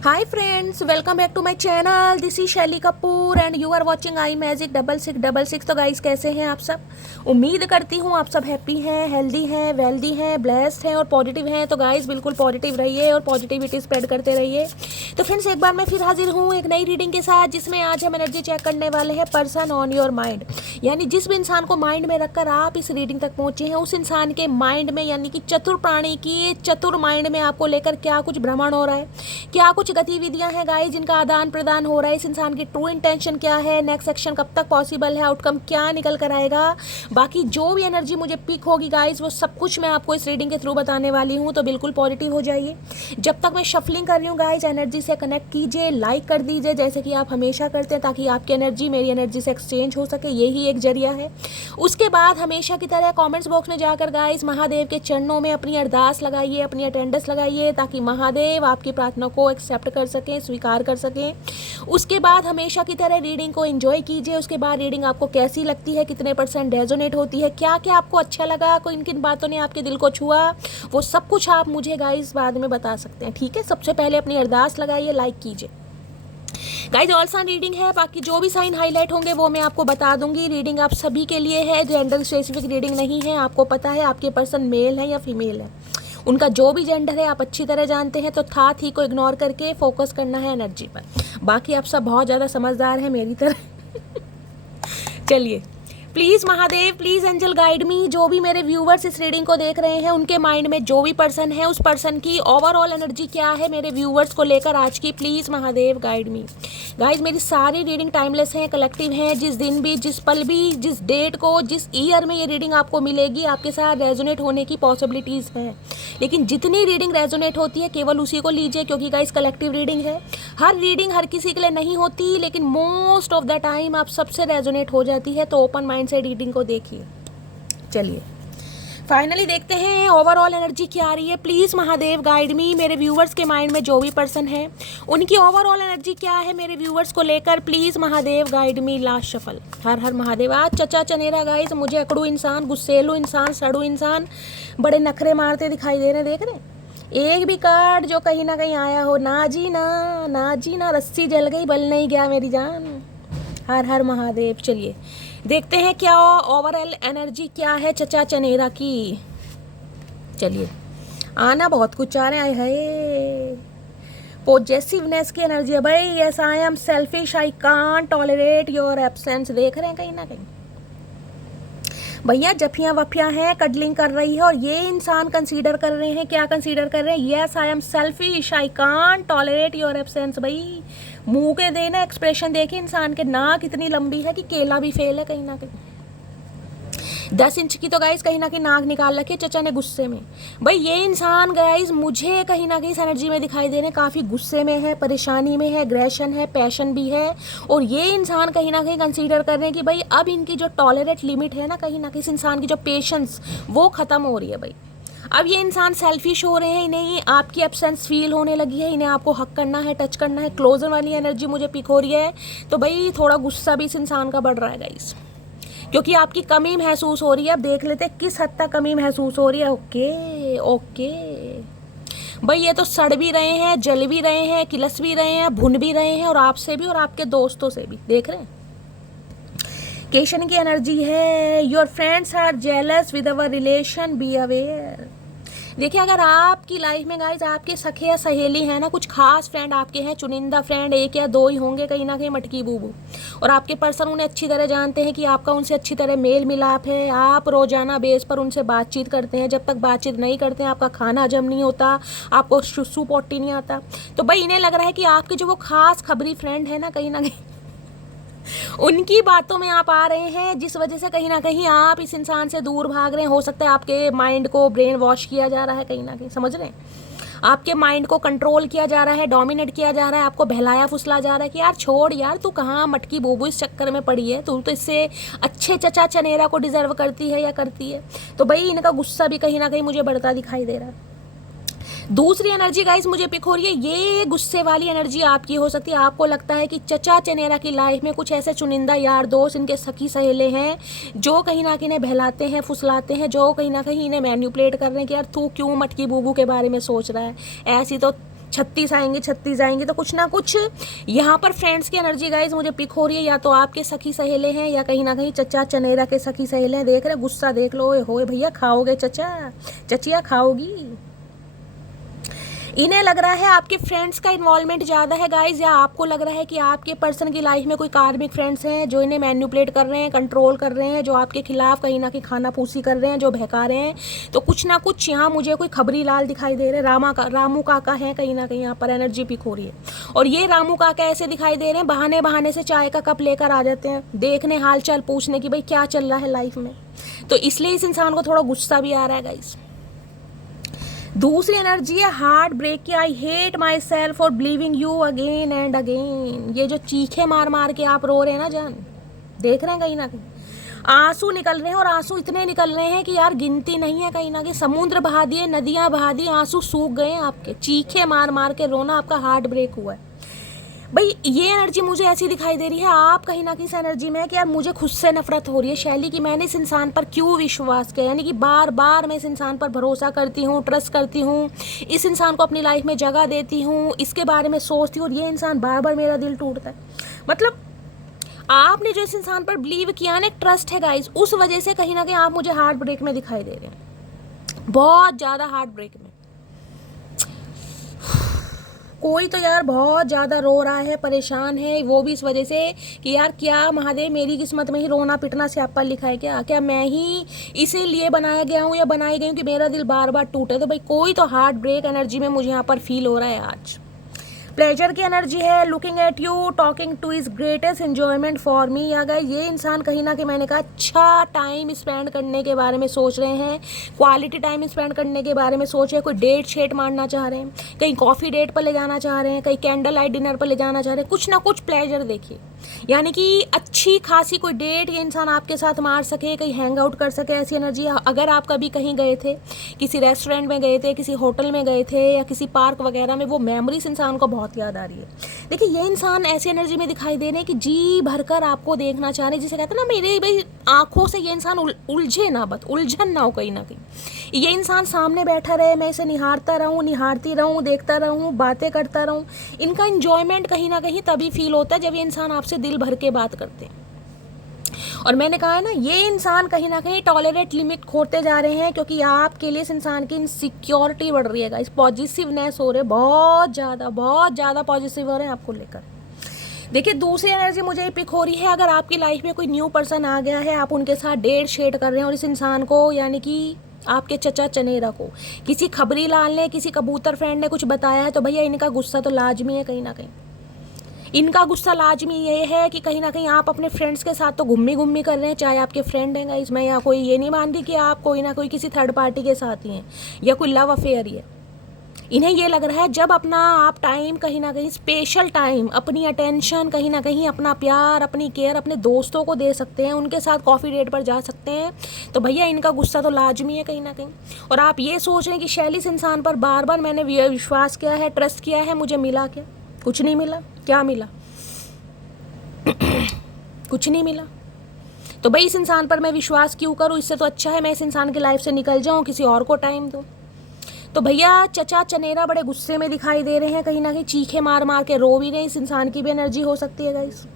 Hi friends, welcome back to my channel. This is Shaili Kapoor and you are watching I magic 6666। तो guys, कैसे हैं आप सब? उम्मीद करती हूँ आप सब हैप्पी हैं, हेल्दी हैं, वेल्दी हैं, ब्लेस्ड हैं और पॉजिटिव हैं। तो गाइस, बिल्कुल पॉजिटिव रहिए और पॉजिटिविटी स्प्रेड करते रहिए। तो फ्रेंड्स, एक बार मैं फिर हाजिर हूँ एक नई रीडिंग के साथ, जिसमें आज हम एनर्जी चेक करने वाले हैं पर्सन ऑन योर माइंड। यानी जिस भी इंसान को माइंड में रखकर आप इस रीडिंग तक पहुंचे हैं, उस इंसान के माइंड में, यानी कि चतुर प्राणी की चतुर माइंड में आपको लेकर क्या कुछ भ्रमण हो रहा है, क्या कुछ गतिविधियां हैं गाइस जिनका आदान प्रदान हो रहा है। इस इंसान की ट्रू इंटेंशन क्या है, नेक्स्ट एक्शन कब तक पॉसिबल है, आउटकम क्या निकल कर आएगा। बाकी जो भी एनर्जी मुझे पिक होगी गाइस, वो सब कुछ मैं आपको इस रीडिंग के थ्रू बताने वाली हूँ। तो बिल्कुल पॉजिटिव हो जाइए। जब तक मैं शफलिंग कर रही हूँ गाइस, एनर्जी से कनेक्ट कीजिए, लाइक कर दीजिए जैसे कि आप हमेशा करते हैं, ताकि आपकी एनर्जी मेरी एनर्जी से एक्सचेंज हो सके। यही एक जरिया है। उसके बाद हमेशा की तरह कमेंट्स बॉक्स में जाकर गाइस महादेव के चरणों में अपनी अरदास लगाइए, अपनी अटेंडेंस लगाइए, ताकि महादेव आपकी प्रार्थना को एक्सेप्ट कर सकें, स्वीकार कर सकें। उसके बाद हमेशा की तरह रीडिंग को एंजॉय कीजिए। उसके बाद रीडिंग आपको कैसी लगती है, कितने % रेजोनेट होती है, क्या क्या आपको अच्छा लगा, किन किन बातों ने आपके दिल को छुआ, वो सब कुछ आप मुझे गाइस बाद में बता सकते हैं। ठीक है, सबसे पहले अपनी अरदास लगाइए, लाइक कीजिए। गाइस, ऑल साइन रीडिंग है, बाकी जो भी साइन हाईलाइट होंगे वो मैं आपको बता दूंगी। रीडिंग आप सभी के लिए है, जेंडर स्पेसिफिक रीडिंग नहीं है। आपको पता है आपके पर्सन मेल है या फीमेल है, उनका जो भी जेंडर है आप अच्छी तरह जानते हैं। तो था थी को इग्नोर करके फोकस करना है एनर्जी पर। बाकी आप सब बहुत ज़्यादा समझदार हैं मेरी तरह। चलिए, please Mahadev, please angel guide me. जो भी मेरे व्यूवर्स इस रीडिंग को देख रहे हैं, उनके माइंड में जो भी पर्सन है, उस पर्सन की ओवरऑल एनर्जी क्या है मेरे व्यूवर्स को लेकर आज की, please Mahadev guide me. Guys, मेरी सारी रीडिंग टाइमलेस हैं, कलेक्टिव हैं। जिस दिन भी, जिस पल भी, जिस डेट को, जिस ईयर में ये रीडिंग आपको मिलेगी, आपके साथ रेजोनेट होने की पॉसिबिलिटीज़ हैं। लेकिन जितनी रीडिंग रेजोनेट होती है केवल उसी को लीजिए, क्योंकि गाइज कलेक्टिव रीडिंग है। हर रीडिंग हर किसी के लिए नहीं होती, लेकिन मोस्ट ऑफ द टाइम आप सबसे रेजोनेट हो जाती है। तो ओपन माइंड से रीडिंग को देखिए। चलिए, फाइनली देखते हैं ओवरऑल एनर्जी क्या आ रही है। प्लीज़ महादेव गाइड मी। मेरे व्यूवर्स के माइंड में जो भी पर्सन है, उनकी ओवरऑल एनर्जी क्या है मेरे व्यूवर्स को लेकर, please Mahadev guide me. Last shuffle. हर हर महादेव। आज चचा चनेरा गाइस, मुझे अकड़ू इंसान, गुस्सेलू इंसान, सड़ू इंसान, बड़े नखरे मारते दिखाई दे रहे हैं। देख रहे हैं एक भी कार्ड जो कहीं ना कहीं आया हो, ना जी ना, ना जी ना, रस्सी जल गई, बल नहीं गया मेरी जान। हर हर महादेव। चलिए देखते हैं क्या ओवरऑल एनर्जी क्या है चचा चनेरा की। चलिए, आना बहुत कुछ आ रहा है। पॉजिटिवनेस की एनर्जी है भाई। Yes, I am selfish, I can't tolerate your absence. देख रहे हैं कहीं ना कहीं भैया जफियाँ वफियाँ हैं, कडलिंग कर रही है। और ये इंसान कंसीडर कर रहे हैं, क्या कंसीडर कर रहे हैं? Yes, I am selfish, I can't tolerate your absence. भाई मुंह के देना एक्सप्रेशन देखिए इंसान के। नाक इतनी लंबी है कि केला भी फेल है कहीं ना कहीं। 10 इंच की तो गाइस कहीं ना कहीं नाक निकाल रखी है चचा ने गुस्से में। भाई ये इंसान गाइस मुझे कहीं ना कहीं इस एनर्जी में दिखाई दे रहे हैं, काफ़ी गुस्से में है, परेशानी में है, एग्रेशन है, पैशन भी है। और ये इंसान कहीं ना कहीं कंसीडर कर रहे हैं कि भाई अब इनकी जो टॉलरेट लिमिट है ना, कहीं ना कहीं इस इंसान की जो पेशेंस वो ख़त्म हो रही है। भाई अब ये इंसान सेल्फिश हो रहे हैं, इन्हें आपकी एब्सेंस फील होने लगी है, इन्हें आपको हक करना है, टच करना है। क्लोजर वाली एनर्जी मुझे पिक हो रही है। तो भाई थोड़ा गुस्सा भी इस इंसान का बढ़ रहा है गाइस, क्योंकि आपकी कमी महसूस हो रही है। अब देख लेते हैं किस हद तक कमी महसूस हो रही है। ओके ओके भाई, ये तो सड़ भी रहे हैं, जल भी रहे हैं, किलस भी रहे हैं, भुन भी रहे हैं, और आपसे भी और आपके दोस्तों से भी। देख रहे हैं केशन की एनर्जी है। Your friends are jealous with our relation, be aware. देखिए, अगर आपकी लाइफ में गाइज आपके सखे या सहेली हैं ना, कुछ खास फ्रेंड आपके हैं, चुनिंदा फ्रेंड 1 या 2 ही होंगे कहीं ना कहीं, मटकी बूबू, और आपके पर्सन उन्हें अच्छी तरह जानते हैं कि आपका उनसे अच्छी तरह मेल मिलाप है। आप रोजाना बेस पर उनसे बातचीत करते हैं। जब तक बातचीत नहीं करते हैं आपका खाना हजम नहीं होता, आपको सुसु पोटी नहीं आता। तो भाई इन्हें लग रहा है कि आपके जो वो खास खबरी फ्रेंड है ना, कहीं ना कहीं उनकी बातों में आप आ रहे हैं, जिस वजह से कहीं ना कहीं आप इस इंसान से दूर भाग रहे हैं। हो सकता है आपके माइंड को ब्रेन वॉश किया जा रहा है कहीं ना कहीं, समझ रहे हैं? आपके माइंड को कंट्रोल किया जा रहा है, डोमिनेट किया जा रहा है, आपको बहलाया फुसला जा रहा है कि यार छोड़ यार, तू कहाँ मटकी बूबू इस चक्कर में पड़ी है, तू तो इससे अच्छे चचा चनेरा को डिजर्व करती है या करती है। तो भाई इनका गुस्सा भी कहीं ना कहीं मुझे बढ़ता दिखाई दे रहा है। दूसरी एनर्जी गाइस मुझे पिक हो रही है, ये गुस्से वाली एनर्जी आपकी हो सकती है। आपको लगता है कि चचा चनेरा की लाइफ में कुछ ऐसे चुनिंदा यार दोस्त, इनके सखी सहेले हैं, जो कहीं ना कहीं इन्हें बहलाते हैं, फुसलाते हैं, जो कहीं ना कहीं इन्हें मैन्युपुलेट कर रहे हैं कि यार तू क्यों मटकी बूबू के बारे में सोच रहा है। ऐसी तो 36 आएंगे, 36 आएंगे, तो कुछ ना कुछ यहाँ पर फ्रेंड्स की एनर्जी गाइज मुझे पिक हो रही है। या तो आपके सखी सहेले हैं या कहीं ना कहीं चचा चनेरा के सखी सहेले हैं। देख रहे, गुस्सा देख लो, होए भैया खाओगे चचा, चचिया खाओगी। इन्हें लग रहा है आपके फ्रेंड्स का इन्वॉल्वमेंट ज़्यादा है गाइज, या आपको लग रहा है कि आपके पर्सन की लाइफ में कोई कार्मिक फ्रेंड्स हैं जो इन्हें मैनिपुलेट कर रहे हैं, कंट्रोल कर रहे हैं, जो आपके खिलाफ कहीं ना कहीं खाना फूसी कर रहे हैं, जो बहका रहे हैं। तो कुछ ना कुछ यहाँ मुझे कोई खबरी लाल दिखाई दे रहे हैं। रामू काका है कहीं ना कहीं, यहाँ पर एनर्जी पिक हो रही है। और ये रामू काका ऐसे दिखाई दे रहे हैं, बहाने बहाने से चाय का कप लेकर आ जाते हैं, देखने हाल चाल पूछने की भाई क्या चल रहा है लाइफ में। तो इसलिए इस इंसान को थोड़ा गुस्सा भी आ रहा है गाइज। दूसरी एनर्जी है हार्ट ब्रेक की। I hate my self for believing you again and again. ये जो चीखे मार मार के आप रो रहे हैं ना जान, देख रहे हैं कहीं ना कहीं आंसू निकल रहे हैं, और आंसू इतने निकल रहे हैं कि यार गिनती नहीं है। कहीं ना कहीं समुद्र बहा दिए, नदियां बहा दी, आंसू सूख गए हैं आपके। चीखे मार मार के रोना, आपका हार्ट ब्रेक हुआ है भाई। ये एनर्जी मुझे ऐसी दिखाई दे रही है, आप कहीं ना कहीं इस एनर्जी में है कि यार मुझे खुद से नफरत हो रही है शैली की, मैंने इस इंसान पर क्यों विश्वास किया। यानी कि बार बार मैं इस इंसान पर भरोसा करती हूँ, ट्रस्ट करती हूँ, इस इंसान को अपनी लाइफ में जगह देती हूँ, इसके बारे में सोचती हूँ, और ये इंसान बार बार मेरा दिल टूटता है। मतलब आपने जो इस इंसान पर बिलीव किया ना, एक ट्रस्ट है गाइज, उस वजह से कहीं ना कहीं आप मुझे हार्ट ब्रेक में दिखाई दे रहे हैं, बहुत ज़्यादा हार्ट ब्रेक में। कोई तो यार बहुत ज़्यादा रो रहा है, परेशान है, वो भी इस वजह से कि यार क्या महादेव मेरी किस्मत में ही रोना पिटना स्यापा लिखा है क्या मैं ही इसीलिए बनाया गया हूँ या बनाई गई हूँ कि मेरा दिल बार बार टूटे। तो भाई कोई तो हार्ट ब्रेक एनर्जी में मुझे यहाँ पर फील हो रहा है आज। प्लेजर की एनर्जी है, looking at you, talking two is greatest enjoyment for me. अगर ये इंसान कहीं ना कहीं मैंने कहा अच्छा टाइम स्पेंड करने के बारे में सोच रहे हैं, क्वालिटी टाइम स्पेंड करने के बारे में सोच रहे हैं, कोई डेट शेट मारना चाह रहे हैं, कहीं कॉफ़ी डेट पर ले जाना चाह रहे हैं, कहीं कैंडल लाइट डिनर पर ले जाना चाह रहे हैं, कुछ ना कुछ प्लेजर देखिए। यानी कि अच्छी खासी कोई डेट ये इंसान आपके साथ मार सके, कहीं हैंग आउट कर सके, ऐसी एनर्जी। अगर आप कभी कहीं गए थे, किसी रेस्टोरेंट में गए थे, किसी होटल में गए थे या किसी पार्क वगैरह में, वो मेमोरीज इंसान को बहुत याद आ रही है। देखिए ये इंसान ऐसी एनर्जी में दिखाई दे रहे हैं कि जी भरकर आपको देखना चाह रहे हैं, जिसे कहते हैं ना मेरे भाई आंखों से ये इंसान उलझे ना, बस उलझन ना हो कहीं ना कहीं। ये इंसान सामने बैठा रहे, मैं इसे निहारता रहूं, निहारती रहूं, देखता रहूं, बातें करता रहूं। इनका इंजॉयमेंट कहीं ना कहीं तभी फील होता है जब ये इंसान आपसे दिल भर के बात करते हैं। और मैंने कहा है ना, ये इंसान कहीं ना कहीं टॉलरेट लिमिट खोते जा रहे हैं, क्योंकि आपके लिए इस इंसान की इनसिक्योरिटी बढ़ रही है, इस पॉजिटिवनेस हो रहे, बहुत ज़्यादा पॉजिटिव हो रहे हैं आपको लेकर। देखिए दूसरी एनर्जी मुझे पिक हो रही है, अगर आपकी लाइफ में कोई न्यू पर्सन आ गया है, आप उनके साथ डेट शेड कर रहे हैं, और इस इंसान को यानी कि आपके चचा चनेरा को किसी खबरी लाल ने, किसी कबूतर फ्रेंड ने कुछ बताया है, तो भैया इनका गुस्सा तो लाजमी है। कहीं ना कहीं इनका गुस्सा लाजमी ये है कि कहीं ना कहीं आप अपने फ्रेंड्स के साथ तो घुम्मी कर रहे हैं, चाहे आपके फ्रेंड हैं गाइस। मैं यहाँ कोई ये नहीं मान रही कि आप कोई ना कोई किसी थर्ड पार्टी के साथ ही हैं या कोई लव अफेयर ही है। इन्हें ये लग रहा है जब अपना आप टाइम कहीं ना कहीं स्पेशल टाइम, अपनी अटेंशन, कहीं ना कहीं अपना प्यार, अपनी केयर अपने दोस्तों को दे सकते हैं, उनके साथ कॉफ़ी डेट पर जा सकते हैं, तो भैया इनका गुस्सा तो लाजमी है कहीं ना कहीं। और आप ये सोच रहे हैं कि शैली इस इंसान पर बार बार मैंने विश्वास किया है, ट्रस्ट किया है, मुझे मिला क्या? कुछ नहीं मिला। क्या मिला? कुछ नहीं मिला। तो भाई इस इंसान पर मैं विश्वास क्यों करूँ? इससे तो अच्छा है मैं इस इंसान की लाइफ से निकल जाऊँ, किसी और को टाइम दूँ। तो भैया चचा चनेरा बड़े गुस्से में दिखाई दे रहे हैं, कहीं ना कहीं चीखे मार मार के रो भी रहे हैं। इस इंसान की भी एनर्जी हो सकती है गाइस,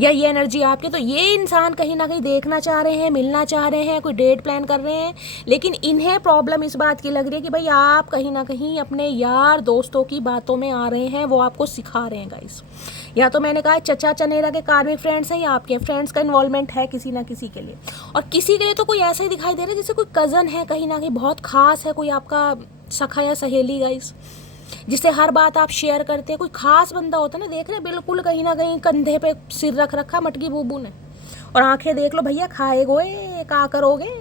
या ये एनर्जी आपके। तो ये इंसान कहीं ना कहीं देखना चाह रहे हैं, मिलना चाह रहे हैं, कोई डेट प्लान कर रहे हैं, लेकिन इन्हें प्रॉब्लम इस बात की लग रही है कि भाई आप कहीं ना कहीं अपने यार दोस्तों की बातों में आ रहे हैं, वो आपको सिखा रहे हैं गाइस। या तो मैंने कहा चचा चनेरा के कार्मिक फ्रेंड्स हैं, या आपके फ्रेंड्स का इन्वॉल्वमेंट है किसी ना किसी के लिए। और किसी के लिए तो कोई ऐसा ही दिखाई दे रहा है जैसे कोई कज़न है, कहीं ना कहीं बहुत खास है, कोई आपका सखा या सहेली गाइस, जिससे हर बात आप शेयर करते हैं। कोई खास बंदा होता है ना, देख रहे बिल्कुल कहीं ना कहीं कंधे पे सिर रख रखा मटकी बूबू ने, और आंखें देख लो भैया खाए गोए क्या करोगे।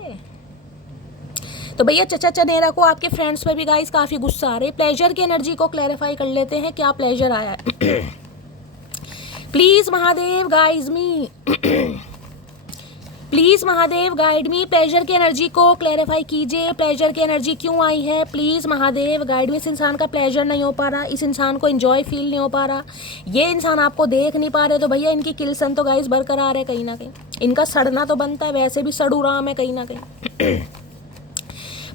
तो भैया चचा चनेरा को आपके फ्रेंड्स पे भी गाइस काफ़ी गुस्सा आ रही है। प्लेजर की एनर्जी को क्लैरिफाई कर लेते हैं, क्या प्लेजर आया है? Please Mahadev guys me, please Mahadev guide me. Pleasure की एनर्जी को क्लैरिफाई कीजिए, प्लेजर की एनर्जी क्यों आई है? प्लीज़ महादेव गाइड मी। इस इंसान का प्लेजर नहीं हो पा रहा, इस इंसान को एंजॉय फील नहीं हो पा रहा, ये इंसान आपको देख नहीं पा रहे, तो भैया इनकी किलसन तो गाइस बरकरार है कहीं ना कहीं। इनका सड़ना तो बनता है, वैसे भी सड़ू राम है कहीं ना कहीं।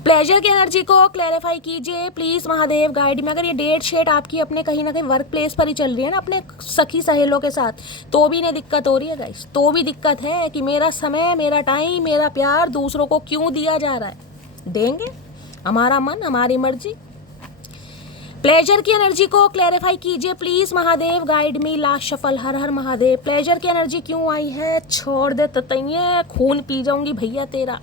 प्लेजर की एनर्जी को क्लैरिफाई कीजिए प्लीज महादेव गाइड में। अगर ये डेट शेट आपकी अपने कहीं ना कहीं वर्क प्लेस पर ही चल रही है ना, अपने सखी सहेलों के साथ, तो भी इन्हें दिक्कत हो रही है गाइस, तो भी दिक्कत है कि मेरा समय, मेरा टाइम, मेरा प्यार दूसरों को क्यों दिया जा रहा है। देंगे, हमारा मन, हमारी मर्जी। प्लेजर की एनर्जी को क्लैरिफाई कीजिए please Mahadev guide me. Last shuffle, हर हर महादेव। प्लेजर की एनर्जी क्यों आई है? छोड़ दे ततैये, खून पी जाऊंगी भैया तेरा।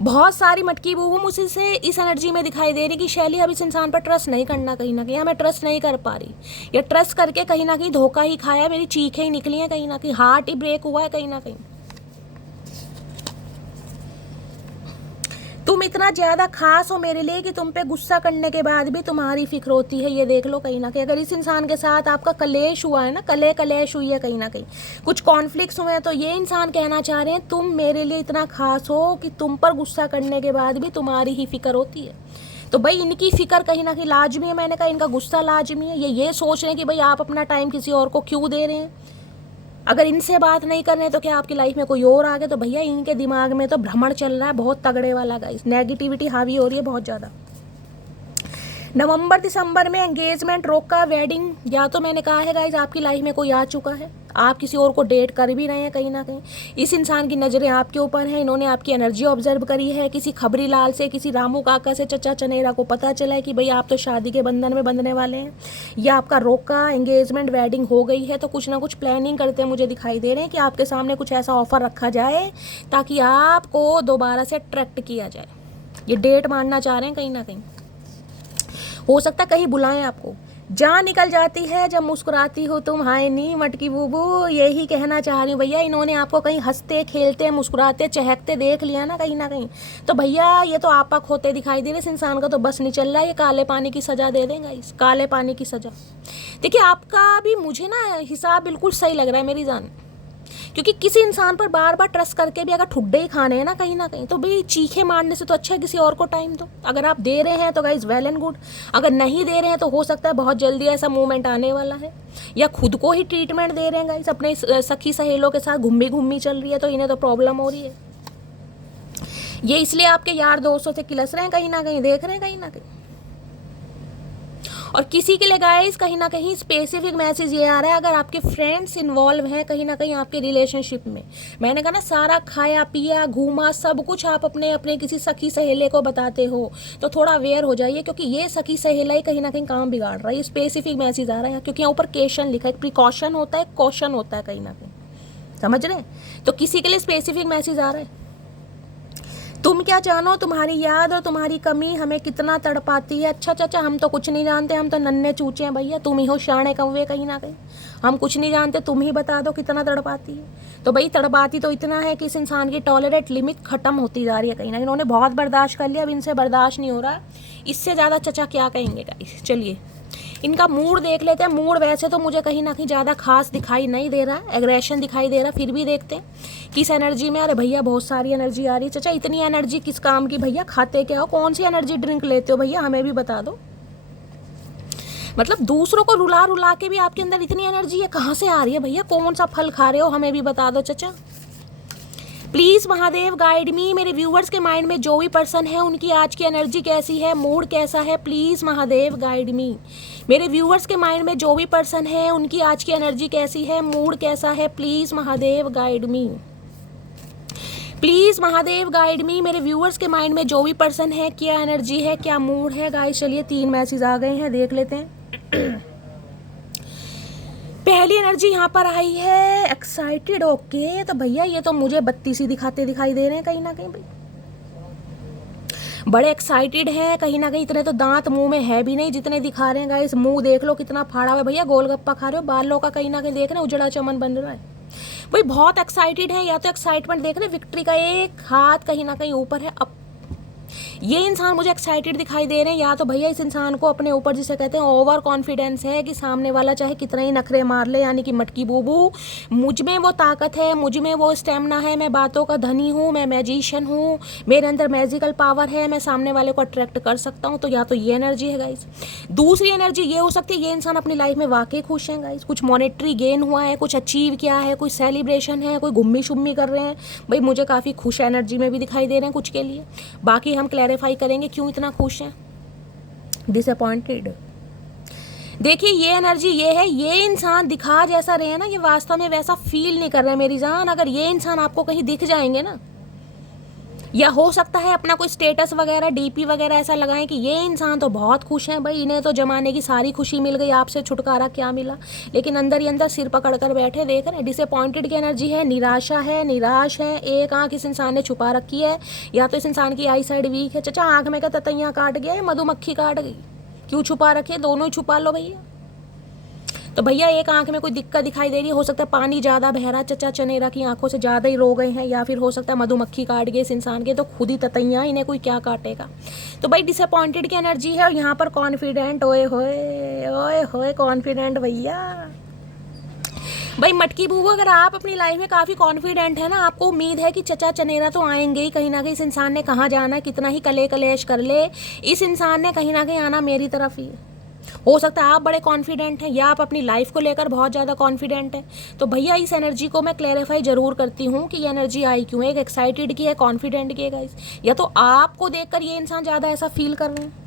बहुत सारी मटकी बूबू मुझे से इस एनर्जी में दिखाई दे रही कि शैली अब इस इंसान पर ट्रस्ट नहीं करना, कहीं ना कहीं मैं ट्रस्ट नहीं कर पा रही, ये ट्रस्ट करके कहीं ना कहीं धोखा ही खाया, मेरी चीखें ही निकली हैं, कहीं ना कहीं हार्ट ही ब्रेक हुआ है, कहीं ना कहीं तुम इतना ज़्यादा खास हो मेरे लिए कि तुम पे गुस्सा करने के बाद भी तुम्हारी फिक्र होती है। ये देख लो कहीं ना कहीं अगर इस इंसान के साथ आपका कलेश हुआ है ना, कलेश हुई है, कहीं ना कहीं कुछ कॉन्फ्लिक्ट्स हुए हैं, तो ये इंसान कहना चाह रहे हैं तुम मेरे लिए इतना खास हो कि तुम पर गुस्सा करने के बाद भी तुम्हारी ही फिक्र होती है। तो भाई इनकी फिक्र कहीं ना कहीं लाजमी है, मैंने कहा इनका गुस्सा लाजमी है। ये सोच रहे हैं कि भाई आप अपना टाइम किसी और को क्यों दे रहे हैं। अगर इनसे बात नहीं कर रहे तो क्या आपकी लाइफ में कोई और आ गया? तो भैया इनके दिमाग में तो भ्रमण चल रहा है बहुत तगड़े वाला गाइस, नेगेटिविटी हावी हो रही है बहुत ज़्यादा। नवंबर दिसंबर में एंगेजमेंट रोका, वेडिंग, या तो मैंने कहा है गाइस आपकी लाइफ में कोई आ चुका है, आप किसी और को डेट कर भी रहे हैं, कहीं ना कहीं इस इंसान की नज़रें आपके ऊपर हैं, इन्होंने आपकी एनर्जी ऑब्जर्व करी है। किसी खबरी लाल से, किसी रामू काका से, चचा चनेरा को पता चला है कि भाई आप तो शादी के बंधन में बंधने वाले हैं, या आपका रोका एंगेजमेंट वेडिंग हो गई है, तो कुछ ना कुछ प्लानिंग करते मुझे दिखाई दे रहे हैं कि आपके सामने कुछ ऐसा ऑफर रखा जाए ताकि आपको दोबारा से अट्रैक्ट किया जाए। ये डेट मानना चाह रहे हैं, कहीं ना कहीं हो सकता है कहीं बुलाएं आपको। जान निकल जाती है जब मुस्कुराती हो तुम, हाय नी मटकी बूबू, यही कहना चाह रही हूँ भैया। इन्होंने आपको कहीं हंसते खेलते मुस्कुराते चहकते देख लिया ना, कहीं ना कहीं, तो भैया ये तो आपा खोते दिखाई दे रहे। इस इंसान का तो बस नहीं चल रहा, ये काले पानी की सज़ा दे देगा, इस काले पानी की सज़ा। देखिए आपका भी मुझे ना हिसाब बिल्कुल सही लग रहा है मेरी जान, क्योंकि किसी इंसान पर बार बार ट्रस्ट करके भी अगर ठुड्डे ही खाने हैं ना, कहीं ना कहीं, तो भाई चीखे मारने से तो अच्छा है किसी और को टाइम दो। अगर आप दे रहे हैं तो गाइज वेल एंड गुड, अगर नहीं दे रहे हैं तो हो सकता है बहुत जल्दी ऐसा मूवमेंट आने वाला है, या खुद को ही ट्रीटमेंट दे रहे हैं गाइज, अपने सखी सहेलों के साथ घूमी चल रही है तो इन्हें तो प्रॉब्लम हो रही है। ये इसलिए आपके यार दोस्तों से किलस रहे हैं, कहीं ना कहीं देख रहे हैं, कहीं ना कहीं। और किसी के लिए गाइस कहीं ना कहीं स्पेसिफिक मैसेज ये आ रहा है, अगर आपके फ्रेंड्स इन्वॉल्व हैं कहीं ना कहीं आपके रिलेशनशिप में, मैंने कहा ना सारा खाया पिया घूमा सब कुछ आप अपने अपने किसी सखी सहेले को बताते हो, तो थोड़ा अवेयर हो जाइए, क्योंकि ये सखी सहेला ही कहीं ना कहीं काम बिगाड़ रहा है। ये स्पेसिफिक मैसेज आ रहा है क्योंकि यहाँ ऊपर क्वेश्चन लिखा है, प्रिकॉशन होता है, क्वेश्चन होता है, कहीं ना कहीं समझ रहे हैं। तो किसी के लिए स्पेसिफिक मैसेज आ रहा है, तुम क्या जानो तुम्हारी याद और तुम्हारी कमी हमें कितना तड़पाती है। अच्छा चाचा हम तो कुछ नहीं जानते, हम तो नन्हे चूचे हैं भैया, तुम ही हो शाणे कौवे, कहीं ना कहीं हम कुछ नहीं जानते, तुम ही बता दो कितना तड़पाती है। तो भाई तड़पाती तो इतना है कि इस इंसान की टॉलरेट लिमिट खत्म होती जा रही है, कहीं ना इन्होंने बहुत बर्दाश्त कर लिया, अब इनसे बर्दाश्त नहीं हो रहा, इससे ज़्यादा चचा क्या कहेंगे गाइस। चलिए इनका मूड देख लेते हैं। मूड वैसे तो मुझे कहीं ना कहीं ज़्यादा खास दिखाई नहीं दे रहा, एग्रेशन दिखाई दे रहा, फिर भी देखते हैं किस एनर्जी में। अरे भैया बहुत सारी एनर्जी आ रही है। चाचा इतनी एनर्जी किस काम की भैया, खाते क्या हो, कौन सी एनर्जी ड्रिंक लेते हो भैया, हमें भी बता दो। मतलब दूसरों को रुला रुला के भी आपके अंदर इतनी एनर्जी है, कहाँ से आ रही है भैया, कौन सा फल खा रहे हो, हमें भी बता दो चाचा प्लीज़। महादेव गाइड मी, मेरे व्यूवर्स के माइंड में जो भी पर्सन है उनकी आज की एनर्जी कैसी है, मूड कैसा है, प्लीज़ महादेव गाइड मी। मेरे व्यूवर्स के माइंड में जो भी पर्सन है उनकी आज की एनर्जी कैसी है, मूड कैसा है, please Mahadev guide me. Please Mahadev guide मी, मेरे व्यूवर्स के माइंड में जो भी पर्सन है क्या एनर्जी है, क्या मूड है गाइस। चलिए 3 मैसेज आ गए हैं, देख लेते हैं। पहली एनर्जी यहाँ पर आई है एक्साइटेड। ओके तो भैया ये तो मुझे 32 ही दिखाते दिखाई दे रहे हैं, कहीं ना कहीं भाई बड़े एक्साइटेड हैं, कहीं ना कहीं इतने तो दांत मुंह में है भी नहीं जितने दिखा रहे हैं गाइस। मुंह देख लो कितना फाड़ा हुआ है भैया, गोलगप्पा खा रहे हो, बालों का कहीं ना कहीं देख रहे हैं उजड़ा चमन बन रहा है भाई, बहुत एक्साइटेड है। या तो एक्साइटमेंट देख रहे हैं, विक्ट्री का एक हाथ कहीं ना कहीं ऊपर है, अप ये इंसान मुझे एक्साइटेड दिखाई दे रहे हैं, या तो भैया इस इंसान को अपने ऊपर जिसे कहते हैं ओवर कॉन्फिडेंस है कि सामने वाला चाहे कितना ही नखरे मार ले, यानी कि मटकी बूबू, मुझ में वो ताकत है, मुझ में वो स्टेमिना है, मैं बातों का धनी हूँ, मैं मैजिशियन हूँ, मेरे अंदर मैजिकल पावर है, मैं सामने वाले को अट्रैक्ट कर सकता हूँ। तो या तो ये एनर्जी है गाइस। दूसरी एनर्जी ये हो सकती है ये इंसान अपनी लाइफ में वाकई खुश है गाइस, कुछ मॉनेटरी गेन हुआ है, कुछ अचीव किया है, कोई सेलिब्रेशन है, कोई घुम्मी शुम्मी कर रहे हैं। भाई मुझे काफ़ी खुश एनर्जी में भी दिखाई दे रहे हैं कुछ के लिए। बाकी हम क्लैरिफाई करेंगे क्यों इतना खुश हैं। डिसअपॉइंटेड, देखिए ये एनर्जी ये है, ये इंसान दिखा जैसा रहे हैं ना, ये वास्तव में वैसा फील नहीं कर रहे हैं मेरी जान। अगर ये इंसान आपको कहीं दिख जाएंगे ना, या हो सकता है अपना कोई स्टेटस वगैरह डीपी वगैरह ऐसा लगाएं कि ये इंसान तो बहुत खुश हैं, भाई इन्हें तो जमाने की सारी खुशी मिल गई, आपसे छुटकारा क्या मिला, लेकिन अंदर ही अंदर सिर पकड़ कर बैठे। देख रहे हैं डिसअपॉइंटेड की एनर्जी है, निराशा है, निराश है, एक आंख इस इंसान ने छुपा रखी है, या तो इस इंसान की आई साइड वीक है। चचा आंख में क्या ततैया काट गया है, मधुमक्खी काट गई, क्यों छुपा रखे, दोनों ही छुपा लो भैया। तो भैया एक आंख में कोई दिक्कत दिखाई दे रही है, हो सकता है पानी ज़्यादा बह रहा है, चचा चनेरा की आंखों से ज़्यादा ही रो गए हैं, या फिर हो सकता है मधुमक्खी काट गई इस इंसान के, तो खुद ही ततैया, इन्हें कोई क्या काटेगा। तो भाई डिसअपॉइंटेड की एनर्जी है, और यहाँ पर कॉन्फिडेंट, ओए होए कॉन्फिडेंट भैया। भाई मटकी बूबू, अगर आप अपनी लाइफ में काफ़ी कॉन्फिडेंट है ना, आपको उम्मीद है कि चचा चनेरा तो आएंगे ही कहीं ना कहीं, इस इंसान ने कहाँ जाना, कितना ही कले कलेश कर ले, इस इंसान ने कहीं ना कहीं आना मेरी तरफ ही है। हो सकता है आप बड़े कॉन्फिडेंट हैं, या आप अपनी लाइफ को लेकर बहुत ज़्यादा कॉन्फिडेंट हैं। तो भैया इस एनर्जी को मैं क्लैरिफाई जरूर करती हूँ कि ये एनर्जी आई क्यों है, एक एक्साइटेड की है, कॉन्फिडेंट की है गाइस, या तो आपको देखकर ये इंसान ज़्यादा ऐसा फील कर रहे हैं।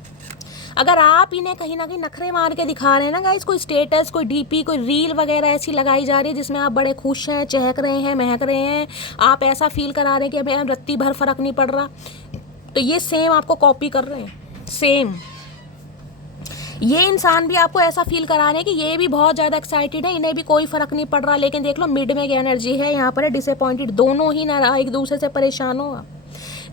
अगर आप इन्हें कहीं ना कहीं नखरे मार के दिखा रहे हैं ना गाइस, कोई स्टेटस, कोई डीपी, कोई रील वगैरह ऐसी लगाई जा रही है जिसमें आप बड़े खुश हैं, चहक रहे हैं, महक रहे हैं, आप ऐसा फील करा रहे हैं कि हमें रत्ती भर फर्क नहीं पड़ रहा, तो ये सेम आपको कॉपी कर रहे हैं। सेम ये इंसान भी आपको ऐसा फील करा रहे हैं कि ये भी बहुत ज़्यादा एक्साइटेड है, इन्हें भी कोई फर्क नहीं पड़ रहा, लेकिन देख लो मिड में क्या एनर्जी है, यहाँ पर है डिसअपॉइंटेड। दोनों ही ना एक दूसरे से परेशान हो आप,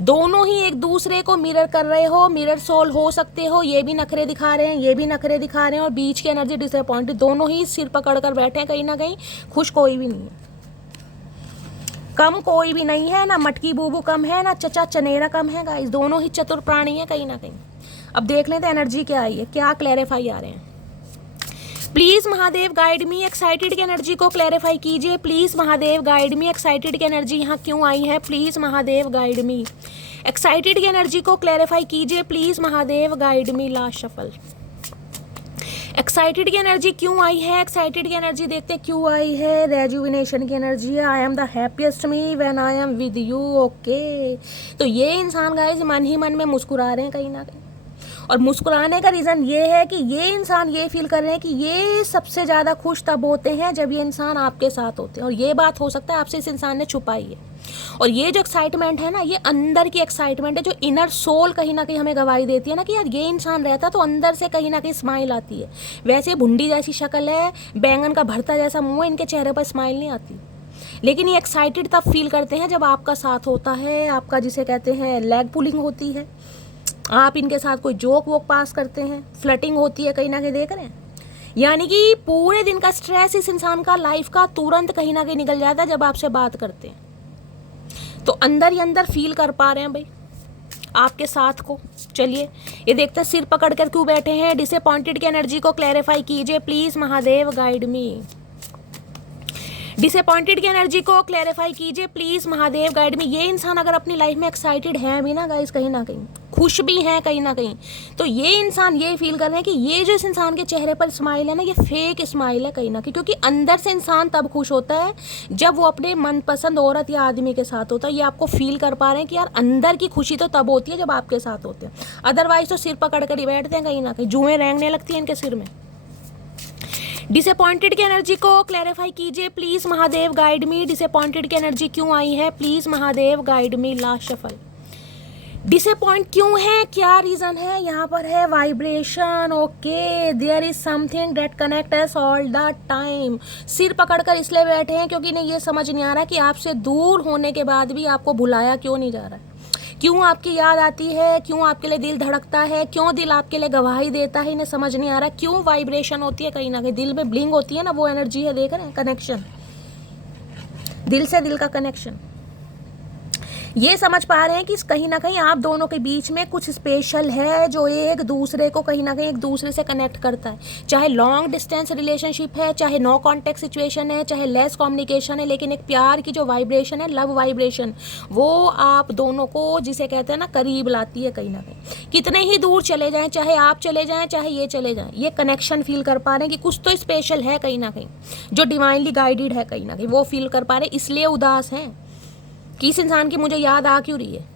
दोनों ही एक दूसरे को मिरर कर रहे हो, मिरर सोल हो सकते हो, ये भी नखरे दिखा रहे हैं, ये भी नखरे दिखा रहे हैं, और बीच की एनर्जी डिसअपॉइंटेड, दोनों ही सिर पकड़ कर बैठे हैं कहीं ना कहीं। खुश कोई भी नहीं है, कम कोई भी नहीं है, ना मटकी बूबू कम है, ना चचा चनेरा कम है गाइस, दोनों ही चतुर प्राणी है कहीं ना कहीं। अब देख लेते हैं एनर्जी क्या आई है, क्या क्लैरिफाई आ रहे हैं। Please Mahadev guide me, excited की एनर्जी को क्लैरिफाई कीजिए। Please Mahadev guide me, excited की एनर्जी यहाँ क्यों आई है, please Mahadev guide me. Excited की एनर्जी को क्लैरिफाई कीजिए, please Mahadev guide me. Last shuffle. Excited की एनर्जी क्यों आई है, एक्साइटेड की एनर्जी देखते क्यों आई है। रेजुविनेशन की एनर्जी है, I am the happiest me when I am with you. Okay, तो ये इंसान गाइस मन ही मन में मुस्कुरा रहे हैं कहीं ना कहीं, और मुस्कुराने का रीज़न ये है कि ये इंसान ये फील कर रहे हैं कि ये सबसे ज़्यादा खुश तब होते हैं जब ये इंसान आपके साथ होते हैं, और ये बात हो सकता है आपसे इस इंसान ने छुपाई है। और ये जो एक्साइटमेंट है ना, ये अंदर की एक्साइटमेंट है, जो इनर सोल कहीं ना कहीं हमें गवाही देती है ना कि यार ये इंसान रहता तो अंदर से कहीं ना कहीं स्माइल आती है। वैसे भुंडी जैसी शक्ल है, बैंगन का भरता जैसा मुँह है, इनके चेहरे पर स्माइल नहीं आती, लेकिन ये एक्साइटेड तब फील करते हैं जब आपका साथ होता है, आपका जिसे कहते हैं लेग पुलिंग होती है, आप इनके साथ कोई जोक वोक पास करते हैं, फ्लटिंग होती है कहीं ना कहीं, देख रहे हैं। यानी कि पूरे दिन का स्ट्रेस इस इंसान का लाइफ का तुरंत कहीं ना कहीं निकल जाता है जब आपसे बात करते हैं, तो अंदर ही अंदर फील कर पा रहे हैं भाई आपके साथ को। चलिए ये देखते हैं सिर पकड़ कर क्यों बैठे हैं। डिसअपॉइंटेड की एनर्जी को क्लैरिफाई कीजिए, please Mahadev guide me. Disappointed की एनर्जी को क्लैरिफाई कीजिए, प्लीज महादेव गाइड मी। ये इंसान अगर अपनी लाइफ में एक्साइटेड है भी ना गाइस, कहीं ना कहीं खुश भी हैं कहीं ना कहीं, तो ये इंसान ये फील कर रहे हैं कि ये जो इस इंसान के चेहरे पर स्माइल है ना, ये फेक स्माइल है कहीं ना कहीं, क्योंकि अंदर से इंसान तब खुश होता है जब वो अपने मनपसंद औरत या आदमी के साथ होता है। ये आपको फील कर पा रहे हैं कि यार अंदर की खुशी तो तब होती है जब आपके साथ होते हैं, अदरवाइज तो सिर पकड़ कर ही बैठते हैं कहीं ना कहीं, जुएं रेंगने लगती हैं इनके सिर में। डिसअपॉइंटेड की एनर्जी को क्लैरिफाई कीजिए, please Mahadev guide me. Disappointed की एनर्जी क्यों आई है, please Mahadev guide me. Last shuffle. Disappoint क्यों है, क्या रीज़न है, यहाँ पर है vibration. Okay, there is something that connect us all the time. सिर पकड़कर इसलिए बैठे हैं क्योंकि इन्हें ये समझ नहीं आ रहा कि आपसे दूर होने के बाद भी आपको भुलाया क्यों नहीं जा रहा है, क्यों आपकी याद आती है, क्यों आपके लिए दिल धड़कता है, क्यों दिल आपके लिए गवाही देता है, इन्हें समझ नहीं आ रहा। क्यों वाइब्रेशन होती है कहीं ना कहीं, दिल में ब्लिंग होती है ना, वो एनर्जी है, देख रहे हैं, कनेक्शन, दिल से दिल का कनेक्शन। ये समझ पा रहे हैं कि कहीं ना कहीं आप दोनों के बीच में कुछ स्पेशल है जो एक दूसरे को कहीं ना कहीं एक दूसरे से कनेक्ट करता है। चाहे लॉन्ग डिस्टेंस रिलेशनशिप है, चाहे नो कॉन्टेक्ट सिचुएशन है, चाहे लेस कम्युनिकेशन है, लेकिन एक प्यार की जो वाइब्रेशन है, लव वाइब्रेशन, वो आप दोनों को जिसे कहते हैं ना करीब लाती है कहीं ना कहीं। कितने ही दूर चले जाएं, चाहे आप चले जाएं चाहे ये चले जाएं, ये कनेक्शन फील कर पा रहे हैं कि कुछ तो स्पेशल है कहीं ना कहीं, जो डिवाइनली गाइडेड है कहीं ना कहीं, वो फील कर पा रहे हैं। इसलिए उदास हैं कि इस इंसान की मुझे याद आ क्यों रही है।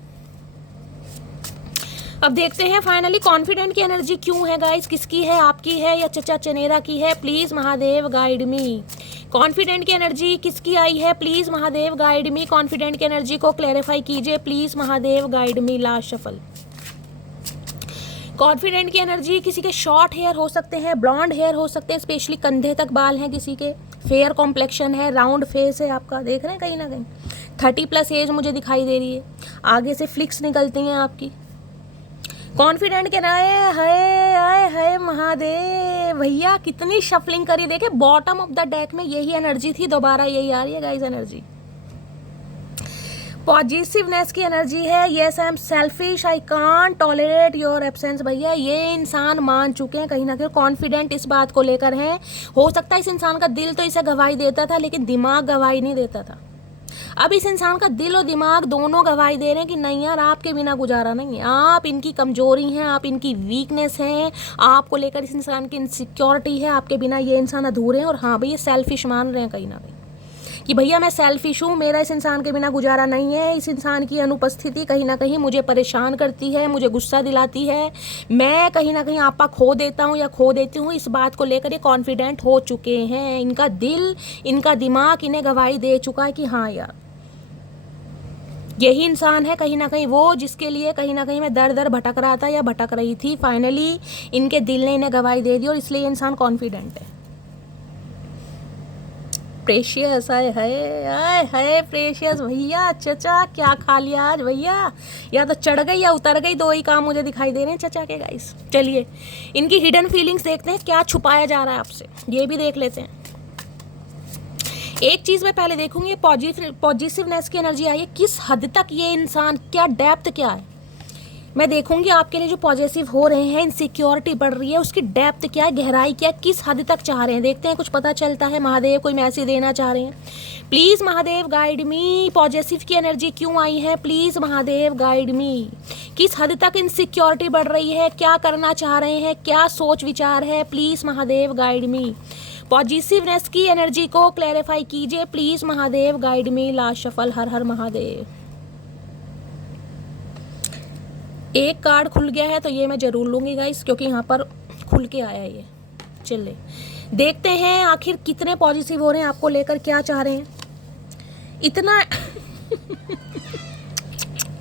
अब देखते हैं फाइनली कॉन्फिडेंट की एनर्जी क्यों है गाइस, किसकी है, आपकी है या चचा चनेरा की है। Please Mahadev guide me. Confident की एनर्जी किसकी आई है, please Mahadev guide me. Confident की एनर्जी को क्लैरिफाई कीजिए, please Mahadev guide me. Last shuffle. Confident की एनर्जी किसी के शॉर्ट हेयर हो सकते हैं, ब्लॉन्ड हेयर हो सकते हैं, स्पेशली कंधे तक बाल हैं किसी के, फेयर कॉम्प्लेक्शन है, राउंड फेस है आपका, देख रहे हैं कहीं ना कहीं 30+ एज मुझे दिखाई दे रही है, आगे से फ्लिक्स निकलती हैं आपकी। कॉन्फिडेंट के नाए है आए है महादेव। भैया कितनी शफलिंग करी, देखे बॉटम ऑफ द डेक में यही एनर्जी थी, दोबारा यही आ रही है गाइस एनर्जी। पॉजिटिवनेस की एनर्जी है, yes I am selfish, I can't tolerate your absence. भैया ये इंसान मान चुके हैं कहीं ना कहीं, कॉन्फिडेंट इस बात को लेकर हैं। हो सकता है इस इंसान का दिल तो इसे गवाही देता था, लेकिन दिमाग गवाही नहीं देता था। अब इस इंसान का दिल और दिमाग दोनों गवाही दे रहे हैं कि नहीं यार, आपके बिना गुजारा नहीं है, आप इनकी कमजोरी हैं, आप इनकी वीकनेस हैं, आपको लेकर इस इंसान की इनसिक्योरिटी है, आपके बिना ये इंसान अधूरे हैं। और हाँ भैया सेल्फिश मान रहे हैं कहीं ना कहीं कि भैया मैं सेल्फिश हूँ, मेरा इस इंसान के बिना गुजारा नहीं है, इस इंसान की अनुपस्थिति कहीं ना कहीं मुझे परेशान करती है, मुझे गुस्सा दिलाती है, मैं कहीं ना कहीं आपा खो देता हूँ या खो देती हूँ। इस बात को लेकर ये कॉन्फिडेंट हो चुके हैं, इनका दिल इनका दिमाग इन्हें गवाही दे चुका है कि हाँ यार यही इंसान है कहीं ना कहीं वो, जिसके लिए कहीं ना कहीं मैं दर दर भटक रहा था या भटक रही थी। फाइनली इनके दिल ने इन्हें गवाही दे दी और इसलिए ये इंसान कॉन्फिडेंट है। प्रेशियस आए है प्रेशियस। भैया चचा क्या खा लिया आज भैया, या तो चढ़ गई या उतर गई, दो ही काम मुझे दिखाई दे रहे हैं चचा के गाइस। चलिए इनकी हिडन फीलिंग्स देखते हैं, क्या छुपाया जा रहा है आपसे, ये भी देख लेते हैं। एक चीज़ मैं पहले देखूंगी, पॉजिटिवनेस की एनर्जी आई है, किस हद तक ये इंसान, क्या डेप्थ क्या है, मैं देखूंगी आपके लिए जो पॉजिटिव हो रहे हैं, इनसिक्योरिटी बढ़ रही है, उसकी डेप्थ क्या है, गहराई क्या है, किस हद तक चाह रहे हैं। देखते हैं कुछ पता चलता है। महादेव कोई मैसेज देना चाह रहे हैं, please Mahadev guide me. Positive की एनर्जी क्यों आई है, प्लीज़ महादेव गाइड मी। किस हद तक इनसिक्योरिटी बढ़ रही है, क्या करना चाह रहे हैं, क्या सोच विचार है, please Mahadev guide me. Positiveness की एनर्जी को क्लैरिफाई कीजिए, please Mahadev guide me. Last shuffle. हर हर महादेव। एक कार्ड खुल गया है तो ये मैं जरूर लूँगी गाइस, क्योंकि यहाँ पर खुल के आया है ये। चलिए देखते हैं आखिर कितने पॉजिटिव हो रहे हैं, आपको लेकर क्या चाह रहे हैं। इतना